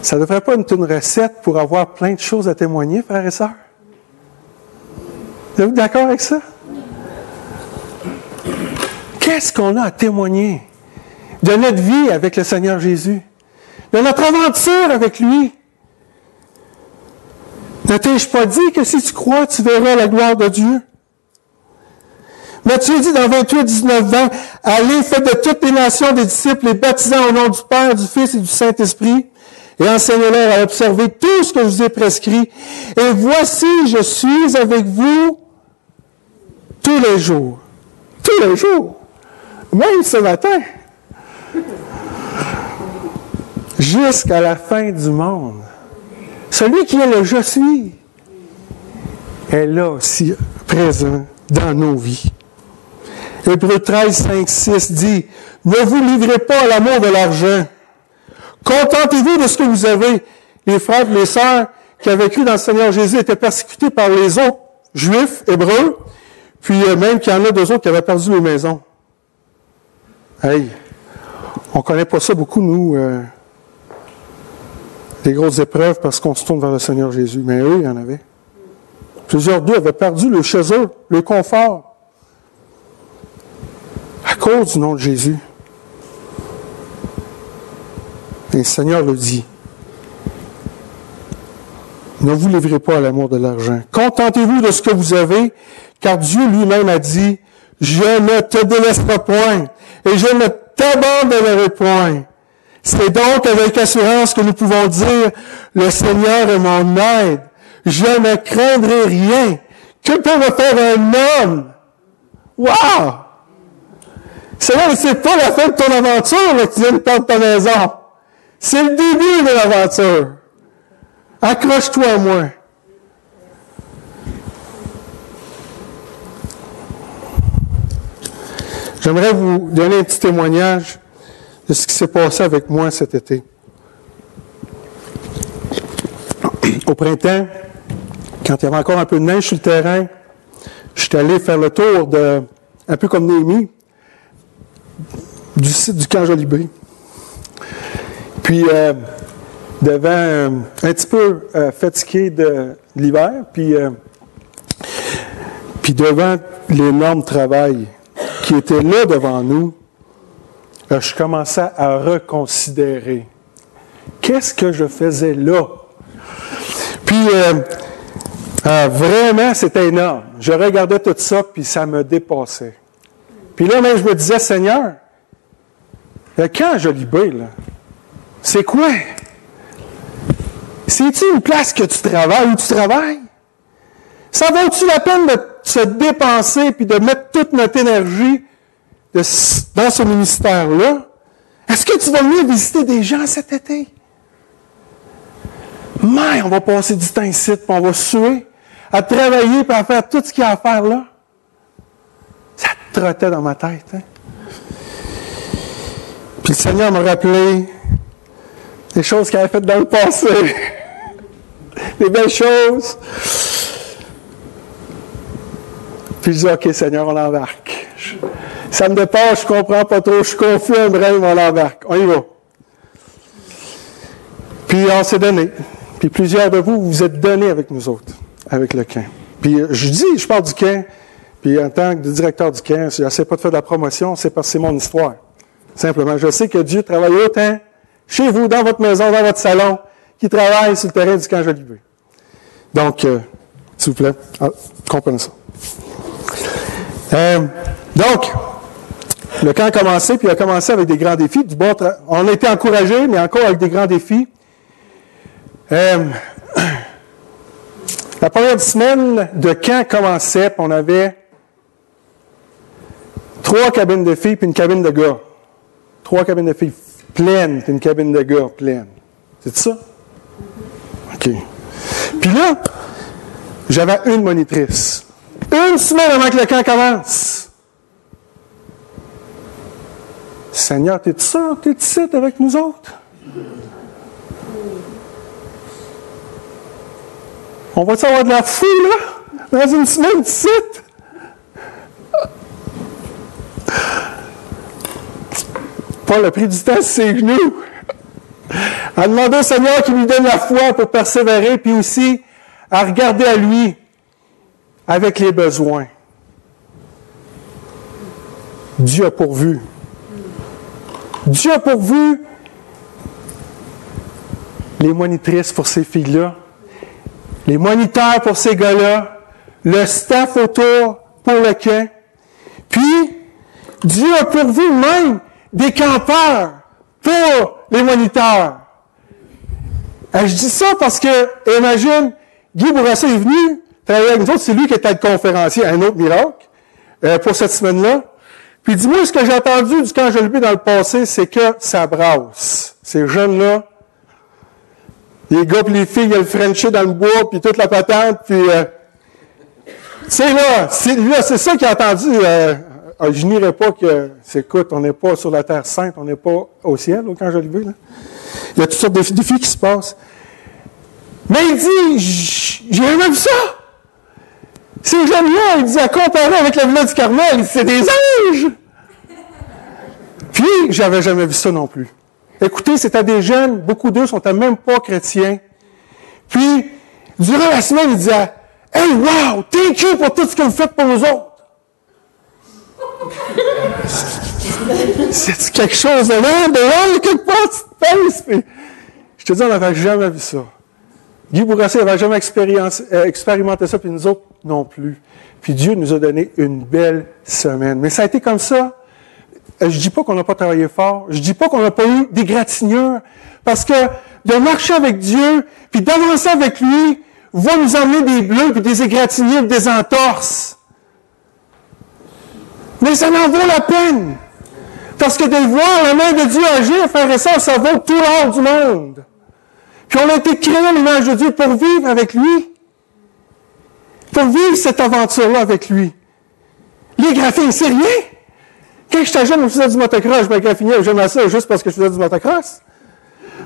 Ça ne devrait pas être une recette pour avoir plein de choses à témoigner, frères et sœurs? Êtes-vous d'accord avec ça? Qu'est-ce qu'on a à témoigner de notre vie avec le Seigneur Jésus? De notre aventure avec lui? Ne t'ai-je pas dit que si tu crois, tu verras la gloire de Dieu? Matthieu dit dans 28, 19, 20, « Allez, faites de toutes les nations des disciples, les baptisant au nom du Père, du Fils et du Saint-Esprit, et enseignez-leur à observer tout ce que je vous ai prescrit. Et voici, je suis avec vous tous les jours. » Tous les jours. Même ce matin. Jusqu'à la fin du monde. Celui qui est le « je suis » est là aussi présent dans nos vies. Hébreux 13, 5, 6 dit « Ne vous livrez pas à l'amour de l'argent. Contentez-vous de ce que vous avez. » Les frères et les sœurs qui avaient cru dans le Seigneur Jésus étaient persécutés par les autres Juifs, Hébreux, puis même qu'il y en a deux autres qui avaient perdu les maisons. Hey, On ne connaît pas ça beaucoup, nous, des grosses épreuves, parce qu'on se tourne vers le Seigneur Jésus. Mais eux, il y en avait. Plusieurs d'eux avaient perdu le chez eux, le confort, à cause du nom de Jésus. Et le Seigneur le dit. Ne vous livrez pas à l'amour de l'argent. Contentez-vous de ce que vous avez, car Dieu lui-même a dit, « Je ne te délaisserai point, et je ne t'abandonnerai point. » C'est donc avec assurance que nous pouvons dire, « Le Seigneur est mon aide. Je ne craindrai rien. Que peut me faire un homme? » Wow! Seigneur, c'est pas la fin de ton aventure, là, que tu viens de perdre ta maison. C'est le début de l'aventure. Accroche-toi à moi. J'aimerais vous donner un petit témoignage de ce qui s'est passé avec moi cet été. Au printemps, quand il y avait encore un peu de neige sur le terrain, je suis allé faire le tour de, un peu comme Néhémie, du site du camp Jolivet. Puis, devant un petit peu fatigué de l'hiver, puis devant l'énorme travail qui était là devant nous, je commençais à reconsidérer. Qu'est-ce que je faisais là? Puis, vraiment, c'était énorme. Je regardais tout ça, puis ça me dépassait. Puis là, même, je me disais, Seigneur, quand Jolivet, là, c'est quoi? C'est-tu une place que tu travailles, où tu travailles? Ça vaut-tu la peine de se dépenser puis de mettre toute notre énergie dans ce ministère-là? Est-ce que tu vas venir visiter des gens cet été? Mais on va passer du temps ici, puis on va suer, à travailler puis à faire tout ce qu'il y a à faire là. Ça trottait dans ma tête. Hein? Puis le Seigneur m'a rappelé des choses qu'il avait faites dans le passé. Des belles choses. Puis je dis, OK, Seigneur, on embarque. Ça me dépasse, je comprends pas trop, je suis confus, un brin, on embarque. On y va. Puis on s'est donné. Puis plusieurs de vous, vous êtes donnés avec nous autres, avec le camp. Puis je parle du camp, puis en tant que directeur du camp, je n'essaie pas de faire de la promotion, c'est parce que c'est mon histoire. Simplement, je sais que Dieu travaille autant chez vous, dans votre maison, dans votre salon, qu'il travaille sur le terrain du camp Jolivet. Donc, s'il vous plaît, comprenez ça. Donc, le camp a commencé, puis il a commencé avec des grands défis. On a été encouragés, mais encore avec des grands défis. La première semaine de camp commençait, puis on avait 3 cabines de filles, puis une cabine de gars. 3 cabines de filles pleines, puis une cabine de gars pleine. C'est ça? OK. Puis là, j'avais une monitrice. Une semaine avant que le camp commence. Seigneur, t'es sûr que t'es ici avec nous autres? On va-tu avoir de la foule, là? Dans une semaine d'ici? Paul a pris du temps sur ses genoux. À demander au Seigneur qu'il lui donne la foi pour persévérer, puis aussi à regarder à lui avec les besoins. Dieu a pourvu. Dieu a pourvu les monitrices pour ces filles-là, les moniteurs pour ces gars-là, le staff autour pour le camp. Puis, Dieu a pourvu même des campeurs pour les moniteurs. Je dis ça parce que, imagine, Guy Bourassa est venu travailler avec nous autres, c'est lui qui était le conférencier à un autre miracle pour cette semaine-là. Puis dis-moi, ce que j'ai entendu du camp Jolivet dans le passé, c'est que ça brasse. Ces jeunes-là, les gars et les filles, il y a le Frenchie dans le bois, puis toute la patente, puis... c'est ça qu'il a entendu. Je n'irai pas que... Écoute, on n'est pas sur la Terre Sainte, on n'est pas au ciel, au camp Jolivet, là. Il y a toutes sortes de défis qui se passent. Mais il dit, j'ai jamais vu ça. Ces jeunes-là, il dit, à comparer avec la villa du Carmel, c'est des anges. Puis, j'avais jamais vu ça non plus. Écoutez, c'était des jeunes, beaucoup d'eux sont même pas chrétiens. Puis, durant la semaine, ils disaient, « Hey, wow, thank you pour tout ce que vous faites pour nous autres. » C'est quelque chose de là, quelque part, tu te penses. Mais je te dis, on n'avait jamais vu ça. Guy Bourassa n'avait jamais expérimenté ça, puis nous autres non plus. Puis Dieu nous a donné une belle semaine. Mais ça a été comme ça. Je dis pas qu'on n'a pas travaillé fort. Je dis pas qu'on n'a pas eu d'égratignures. Parce que de marcher avec Dieu, puis d'avancer avec lui, va nous emmener des bleus, puis des égratignures, des entorses. Mais ça en vaut la peine. Parce que de voir la main de Dieu agir, frères et sœurs, ça vaut tout l'or du monde. Puis on a été créés à l'image de Dieu pour vivre avec lui. Pour vivre cette aventure-là avec lui. Les graphines, c'est rien. Quand j'étais jeune, je faisais du motocross, je me graffinais, j'aimais ça juste parce que je faisais du motocross.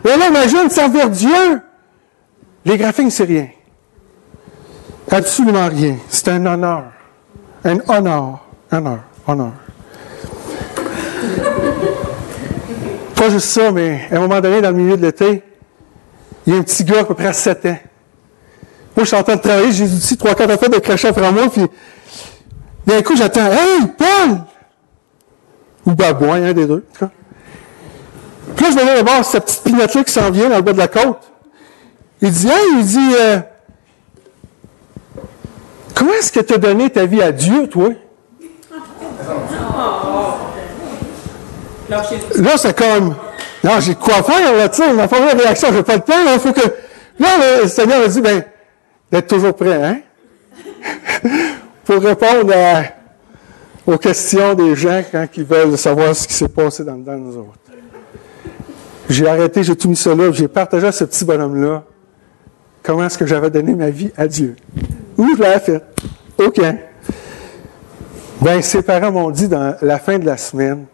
Mais là, imagine, servir Dieu. Les graphines, c'est rien. Absolument rien. C'est un honneur. Un honneur. Honneur. Pas juste ça, mais à un moment donné, dans le milieu de l'été, il y a un petit gars à peu près à 7 ans. Moi, je suis en train de travailler, j'ai des outils 3-4 fois de cracher après moi, puis d'un coup, j'attends, « Hey, Paul! » Ou Babouin, un des deux, en tout cas. Puis là, je venais de voir cette petite pinotte-là qui s'en vient dans le bas de la côte. Il dit, « Hey, comment est-ce que tu as donné ta vie à Dieu, toi? » Là, c'est comme, non, j'ai quoi faire, là, tu sais, ma première réaction, j'ai pas le temps, là, il faut que, là, le Seigneur a dit, d'être toujours prêt, hein? Pour répondre aux questions des gens quand ils veulent savoir ce qui s'est passé dans nous autres. J'ai arrêté, j'ai tout mis ça là, j'ai partagé à ce petit bonhomme-là comment est-ce que j'avais donné ma vie à Dieu. Où je l'avais fait. OK. Ses parents m'ont dit dans la fin de la semaine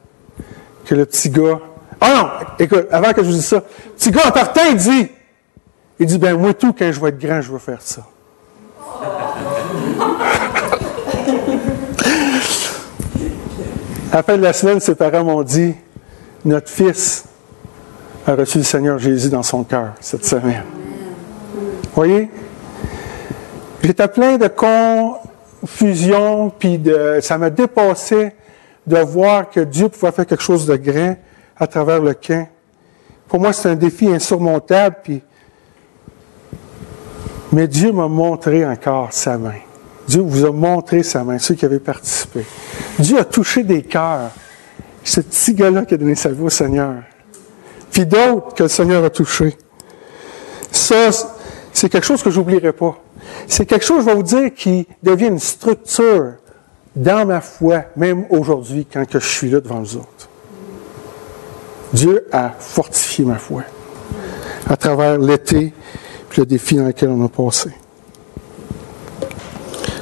que le petit gars... Ah non! Écoute, avant que je vous dise ça, le petit gars en partant, il dit, moi tout, quand je vais être grand, je vais faire ça. À la fin de la semaine, ses parents m'ont dit, notre fils a reçu le Seigneur Jésus dans son cœur cette semaine. Voyez? J'étais plein de confusion, puis ça me dépassait de voir que Dieu pouvait faire quelque chose de grand à travers le camp. Pour moi, c'est un défi insurmontable, mais Dieu m'a montré encore sa main. Dieu vous a montré sa main, ceux qui avaient participé. Dieu a touché des cœurs. Ce petit gars-là qui a donné sa vie au Seigneur. Puis d'autres que le Seigneur a touchés. Ça, c'est quelque chose que je n'oublierai pas. C'est quelque chose, je vais vous dire, qui devient une structure dans ma foi, même aujourd'hui, quand je suis là devant vous autres. Dieu a fortifié ma foi à travers l'été et le défi dans lequel on a passé.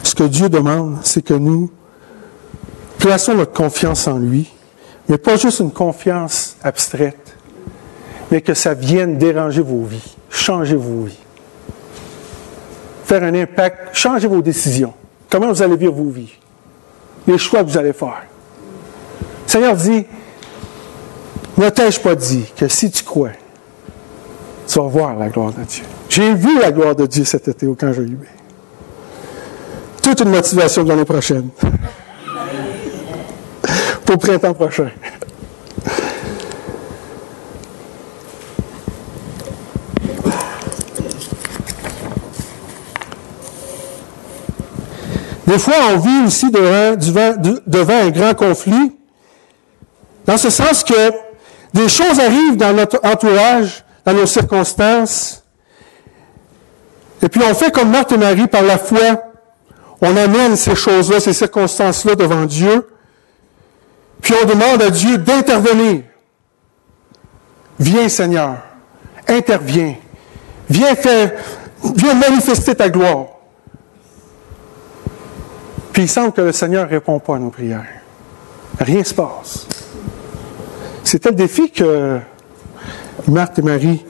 Ce que Dieu demande, c'est que nous plaçons notre confiance en lui, mais pas juste une confiance abstraite, mais que ça vienne déranger vos vies, changer vos vies, faire un impact, changer vos décisions. Comment vous allez vivre vos vies? Les choix que vous allez faire. Le Seigneur dit, ne t'ai-je pas dit que si tu crois, tu vas voir la gloire de Dieu. J'ai vu la gloire de Dieu cet été au camp Jolivet. Toute une motivation de l'année prochaine. Pour le printemps prochain. Des fois, on vit aussi devant un grand conflit, dans ce sens que des choses arrivent dans notre entourage, dans nos circonstances, et puis on fait comme Marthe et Marie par la foi. On amène ces choses-là, ces circonstances-là devant Dieu, puis on demande à Dieu d'intervenir. Viens, Seigneur, interviens. Viens manifester ta gloire. Puis il semble que le Seigneur ne répond pas à nos prières. Rien ne se passe. C'était le défi que Marthe et Marie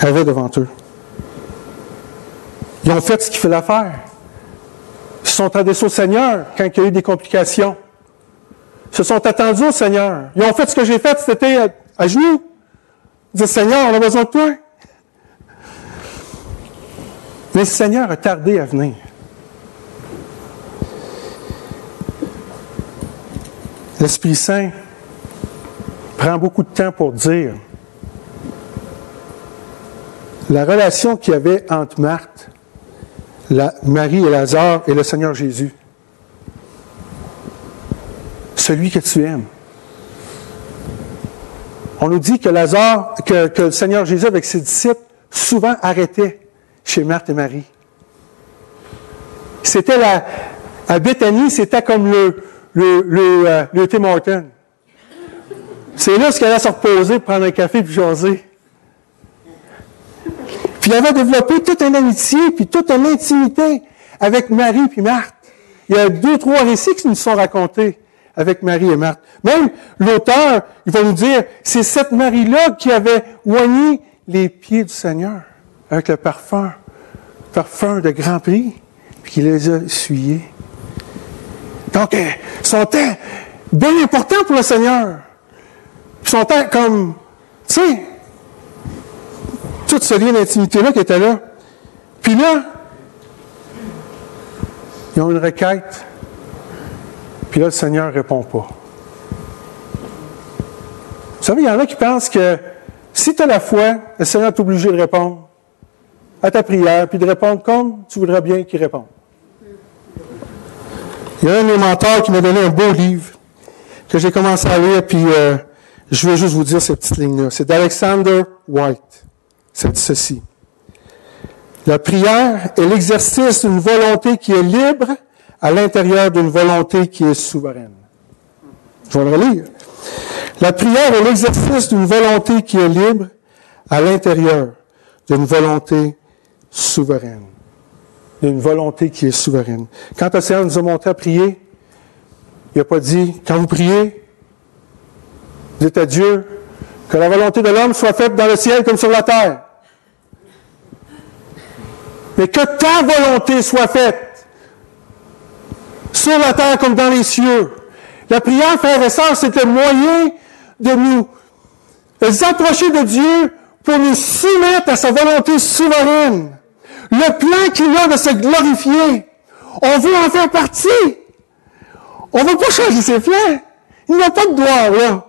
avaient devant eux. Ils ont fait ce qu'il fallait faire. Ils se sont adressés au Seigneur quand il y a eu des complications. se sont attendus au Seigneur. Ils ont fait ce que j'ai fait cet été à genoux. Ils disaient, Seigneur, on a besoin de toi. Mais le Seigneur a tardé à venir. L'Esprit Saint prend beaucoup de temps pour dire la relation qu'il y avait entre Marthe, Marie et Lazare et le Seigneur Jésus. Celui que tu aimes. On nous dit que Lazare, que le Seigneur Jésus avec ses disciples souvent arrêtait chez Marthe et Marie. C'était à Béthanie, c'était comme le Tim Hortons. C'est là ce qu'elle allait se reposer, prendre un café puis jaser. Puis il avait développé toute une amitié puis toute une intimité avec Marie puis Marthe. Il y a 2-3 récits qui nous sont racontés avec Marie et Marthe. Même l'auteur, il va nous dire, c'est cette Marie-là qui avait oigné les pieds du Seigneur avec le parfum de grand prix, puis qui les a essuyés. Donc, son temps bien important pour le Seigneur. Son temps comme, tu sais, tout ce lien d'intimité-là qui était là. Puis là, ils ont une requête. Puis là, le Seigneur ne répond pas. Vous savez, il y en a qui pensent que si tu as la foi, le Seigneur est obligé de répondre à ta prière, puis de répondre comme tu voudrais bien qu'il réponde. Il y a un de mes mentors qui m'a donné un beau livre que j'ai commencé à lire, puis je vais juste vous dire cette petite ligne-là. C'est d'Alexander White. Ça dit ceci. La prière est l'exercice d'une volonté qui est libre à l'intérieur d'une volonté qui est souveraine. Je vais le relire. La prière est l'exercice d'une volonté qui est libre à l'intérieur d'une volonté souveraine. D'une volonté qui est souveraine. Quand le Seigneur nous a montré à prier, il n'a pas dit, quand vous priez, dites à Dieu que la volonté de l'homme soit faite dans le ciel comme sur la terre. Mais que ta volonté soit faite sur la terre comme dans les cieux. La prière, frères et sœurs, c'est le moyen de nous approcher de Dieu pour nous soumettre à sa volonté souveraine. Le plan qu'il a de se glorifier, on veut en faire partie. On ne veut pas changer ses plans. Il n'y a pas de gloire là.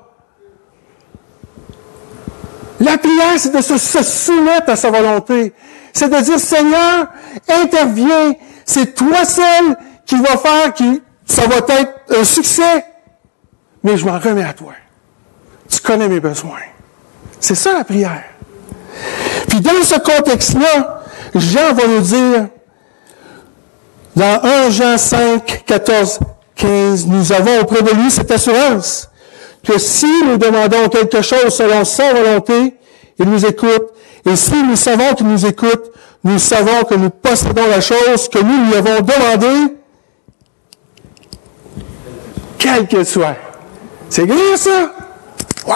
La prière, c'est de se soumettre à sa volonté. C'est de dire, Seigneur, interviens. C'est toi seul qui va faire ça va être un succès. Mais je m'en remets à toi. Tu connais mes besoins. C'est ça la prière. Puis dans ce contexte-là, Jean va nous dire, dans 1 Jean 5, 14, 15, nous avons auprès de lui cette assurance que si nous demandons quelque chose selon sa volonté, il nous écoute. Et si nous savons qu'il nous écoute, nous savons que nous possédons la chose que nous lui avons demandée, quelle qu'elle soit. C'est grand, ça? Wow!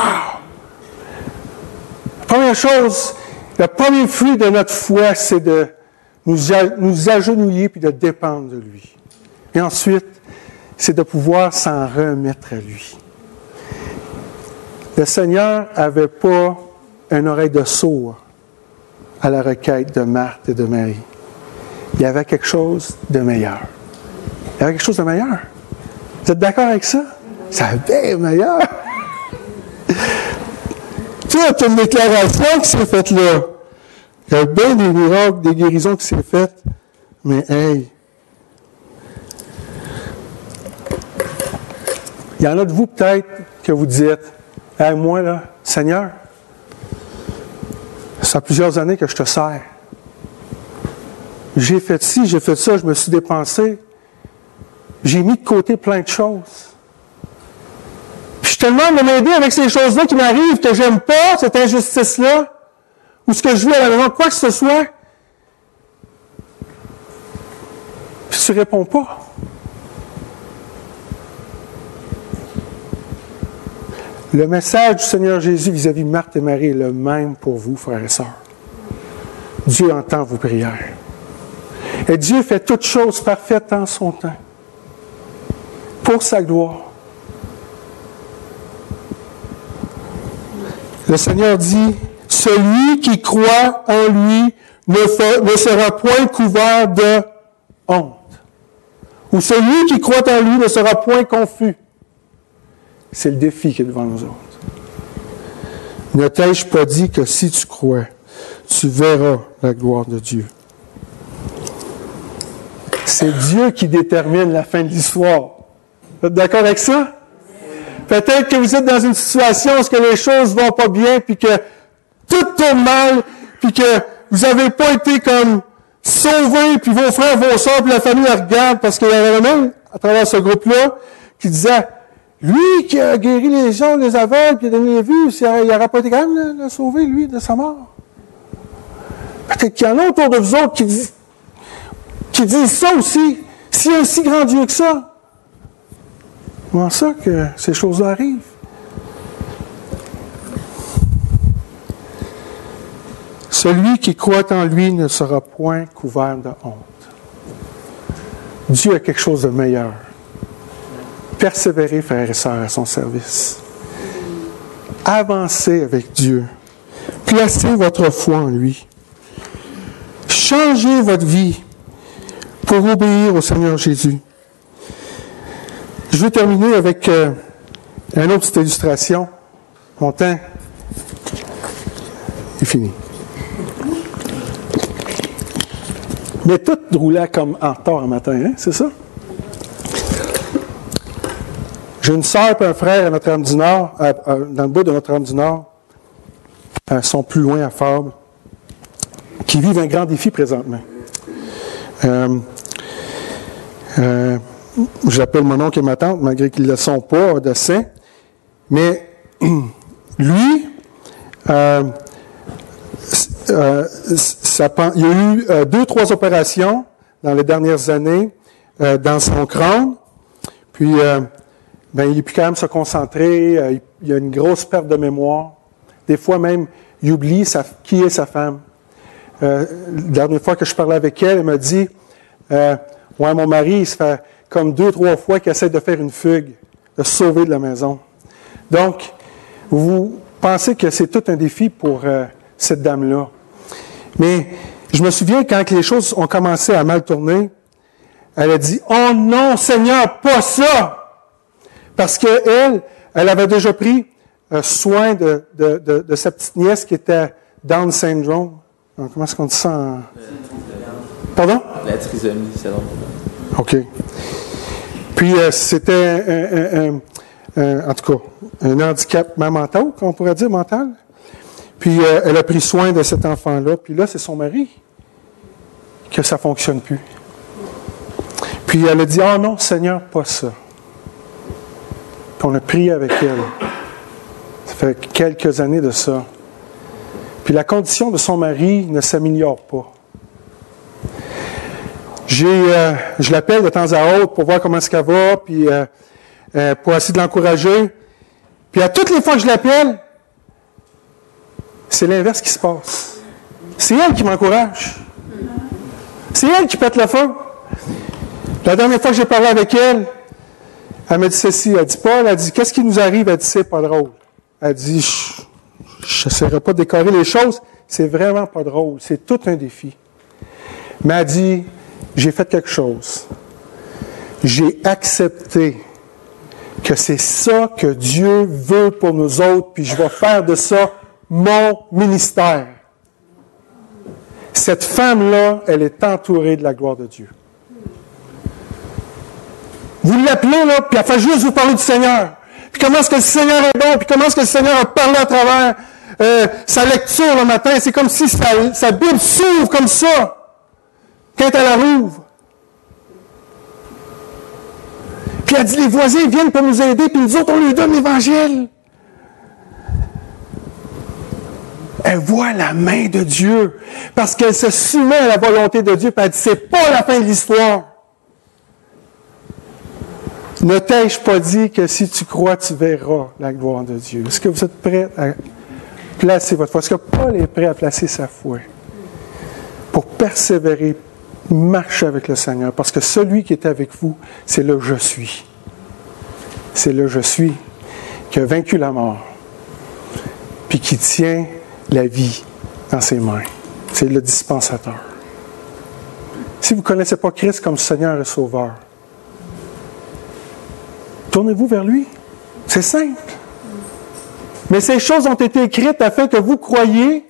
La première chose, le premier fruit de notre foi, c'est de nous agenouiller puis de dépendre de lui. Et ensuite, c'est de pouvoir s'en remettre à lui. Le Seigneur n'avait pas une oreille de sourd à la requête de Marthe et de Marie. Il y avait quelque chose de meilleur. Il y avait quelque chose de meilleur. Vous êtes d'accord avec ça? Ça bien meilleur. Tu sais, il y a une déclaration qui s'est faite là. Il y a bien des miracles, des guérisons qui s'est faites. Mais hey! Il y en a de vous peut-être que vous dites, hey, moi là, Seigneur, ça fait plusieurs années que je te sers. J'ai fait ci, j'ai fait ça, je me suis dépensé. J'ai mis de côté plein de choses. Puis je te demande de m'aider avec ces choses-là qui m'arrivent, que j'aime pas, cette injustice-là, ou ce que je vis à la maison, quoi que ce soit. Puis tu ne réponds pas. Le message du Seigneur Jésus vis-à-vis de Marthe et Marie est le même pour vous, frères et sœurs. Dieu entend vos prières. Et Dieu fait toutes choses parfaites en son temps. Pour sa gloire. Le Seigneur dit, « Celui qui croit en lui ne sera point couvert de honte. » Ou « Celui qui croit en lui ne sera point confus. » C'est le défi qui est devant nous autres. Ne t'ai-je pas dit que si tu crois, tu verras la gloire de Dieu? C'est Dieu qui détermine la fin de l'histoire. Vous êtes d'accord avec ça? Peut-être que vous êtes dans une situation où les choses vont pas bien, puis que tout tourne mal, puis que vous n'avez pas été comme sauvés, puis vos frères, vos sœurs, puis la famille la regarde, parce qu'il y avait un homme, à travers ce groupe-là, qui disait, lui qui a guéri les gens, les aveugles, puis a donné les vues, il n'aurait pas été capable de le sauver, lui, de sa mort. Peut-être qu'il y en a autour de vous autres qui disent ça aussi. S'il y a un si grand Dieu que ça, comment ça que ces choses-là arrivent? Celui qui croit en lui ne sera point couvert de honte. Dieu a quelque chose de meilleur. Persévérez, frères et sœurs, à son service. Avancez avec Dieu. Placez votre foi en lui. Changez votre vie pour obéir au Seigneur Jésus. Je vais terminer avec une autre petite illustration. Mon temps est fini. Mais tout roulait comme en retard un matin, hein? C'est ça? J'ai une sœur et un frère à Notre-Dame-du-Nord, dans le bout de Notre-Dame-du-Nord, sont plus loin à Fabre, qui vivent un grand défi présentement. J'appelle mon oncle et ma tante, malgré qu'ils ne le sont pas de saint. Mais lui, il y a eu 2-3 opérations dans les dernières années dans son crâne. Puis, il n'est plus quand même se concentrer. Il y a une grosse perte de mémoire. Des fois même, il oublie qui est sa femme. La dernière fois que je parlais avec elle, elle m'a dit, mon mari, il se fait comme 2-3 fois qu'il essaie de faire une fugue, de se sauver de la maison. Donc, vous pensez que c'est tout un défi pour cette dame-là. Mais je me souviens quand les choses ont commencé à mal tourner, elle a dit, « Oh non, Seigneur, pas ça! » Parce qu'elle avait déjà pris soin de sa petite nièce qui était Down syndrome. Donc, comment est-ce qu'on dit ça en... Pardon? La trisomie, c'est long. OK. Puis, c'était, en tout cas, un handicap mental, qu'on pourrait dire, mental. Puis, elle a pris soin de cet enfant-là. Puis là, c'est son mari que ça ne fonctionne plus. Puis, elle a dit, « Oh non, Seigneur, pas ça. » Puis, on a prié avec elle. Ça fait quelques années de ça. Puis, la condition de son mari ne s'améliore pas. Je l'appelle de temps à autre pour voir comment est-ce qu'elle va, puis pour essayer de l'encourager. Puis à toutes les fois que je l'appelle, c'est l'inverse qui se passe. C'est elle qui m'encourage. C'est elle qui pète le feu. La dernière fois que j'ai parlé avec elle, elle m'a dit ceci. Elle dit, Paul, elle dit, qu'est-ce qui nous arrive? Elle dit, c'est pas drôle. Elle dit, je n'essaierai pas de décorer les choses. C'est vraiment pas drôle. C'est tout un défi. Mais elle dit, j'ai fait quelque chose. J'ai accepté que c'est ça que Dieu veut pour nous autres, puis je vais faire de ça mon ministère. Cette femme-là, elle est entourée de la gloire de Dieu. Vous l'appelez, là, puis elle fait juste vous parler du Seigneur. Puis comment est-ce que le Seigneur est bon, puis comment est-ce que le Seigneur a parlé à travers sa lecture le matin. C'est comme si sa Bible s'ouvre comme ça quand elle la rouvre. Puis elle dit, les voisins viennent pour nous aider, puis nous autres, on lui donne l'Évangile. Elle voit la main de Dieu, parce qu'elle se soumet à la volonté de Dieu, puis elle dit, c'est pas la fin de l'histoire. Ne t'ai-je pas dit que si tu crois, tu verras la gloire de Dieu? Est-ce que vous êtes prêts à placer votre foi? Est-ce que Paul est prêt à placer sa foi pour persévérer, marcher avec le Seigneur? Parce que celui qui est avec vous, c'est le « Je suis ». C'est le « Je suis » qui a vaincu la mort, puis qui tient la vie dans ses mains. C'est le dispensateur. Si vous ne connaissez pas Christ comme Seigneur et Sauveur, tournez-vous vers lui. C'est simple. Mais ces choses ont été écrites afin que vous croyiez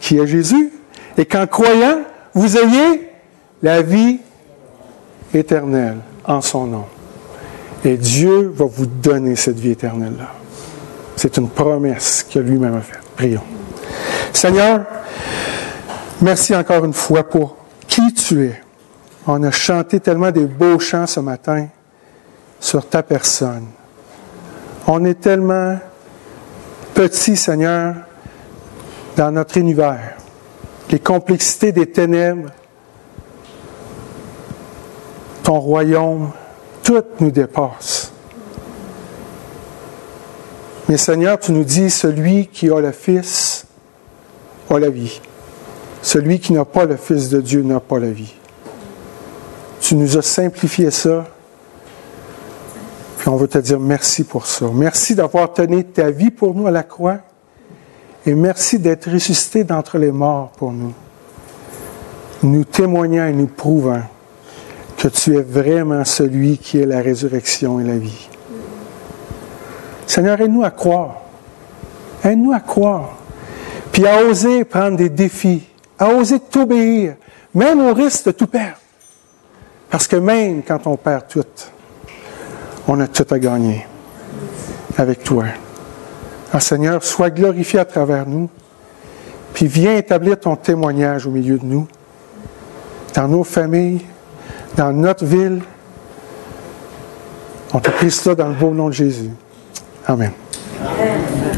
qui est Jésus, et qu'en croyant, vous ayez la vie éternelle en son nom. Et Dieu va vous donner cette vie éternelle-là. C'est une promesse que lui-même a faite. Prions. Seigneur, merci encore une fois pour qui tu es. On a chanté tellement des beaux chants ce matin sur ta personne. On est tellement petits, Seigneur, dans notre univers. Les complexités des ténèbres, ton royaume, tout nous dépasse. Mais Seigneur, tu nous dis, celui qui a le Fils a la vie. Celui qui n'a pas le Fils de Dieu n'a pas la vie. Tu nous as simplifié ça. Puis on veut te dire merci pour ça. Merci d'avoir donné ta vie pour nous à la croix. Et merci d'être ressuscité d'entre les morts pour nous. Nous témoignant et nous prouvant que tu es vraiment celui qui est la résurrection et la vie. Seigneur, aide-nous à croire. Aide-nous à croire. Puis à oser prendre des défis, à oser t'obéir, même au risque de tout perdre. Parce que même quand on perd tout, on a tout à gagner avec toi. Ah, Seigneur, sois glorifié à travers nous, puis viens établir ton témoignage au milieu de nous, dans nos familles, dans notre ville. On te prie cela dans le beau nom de Jésus. Amen. Amen.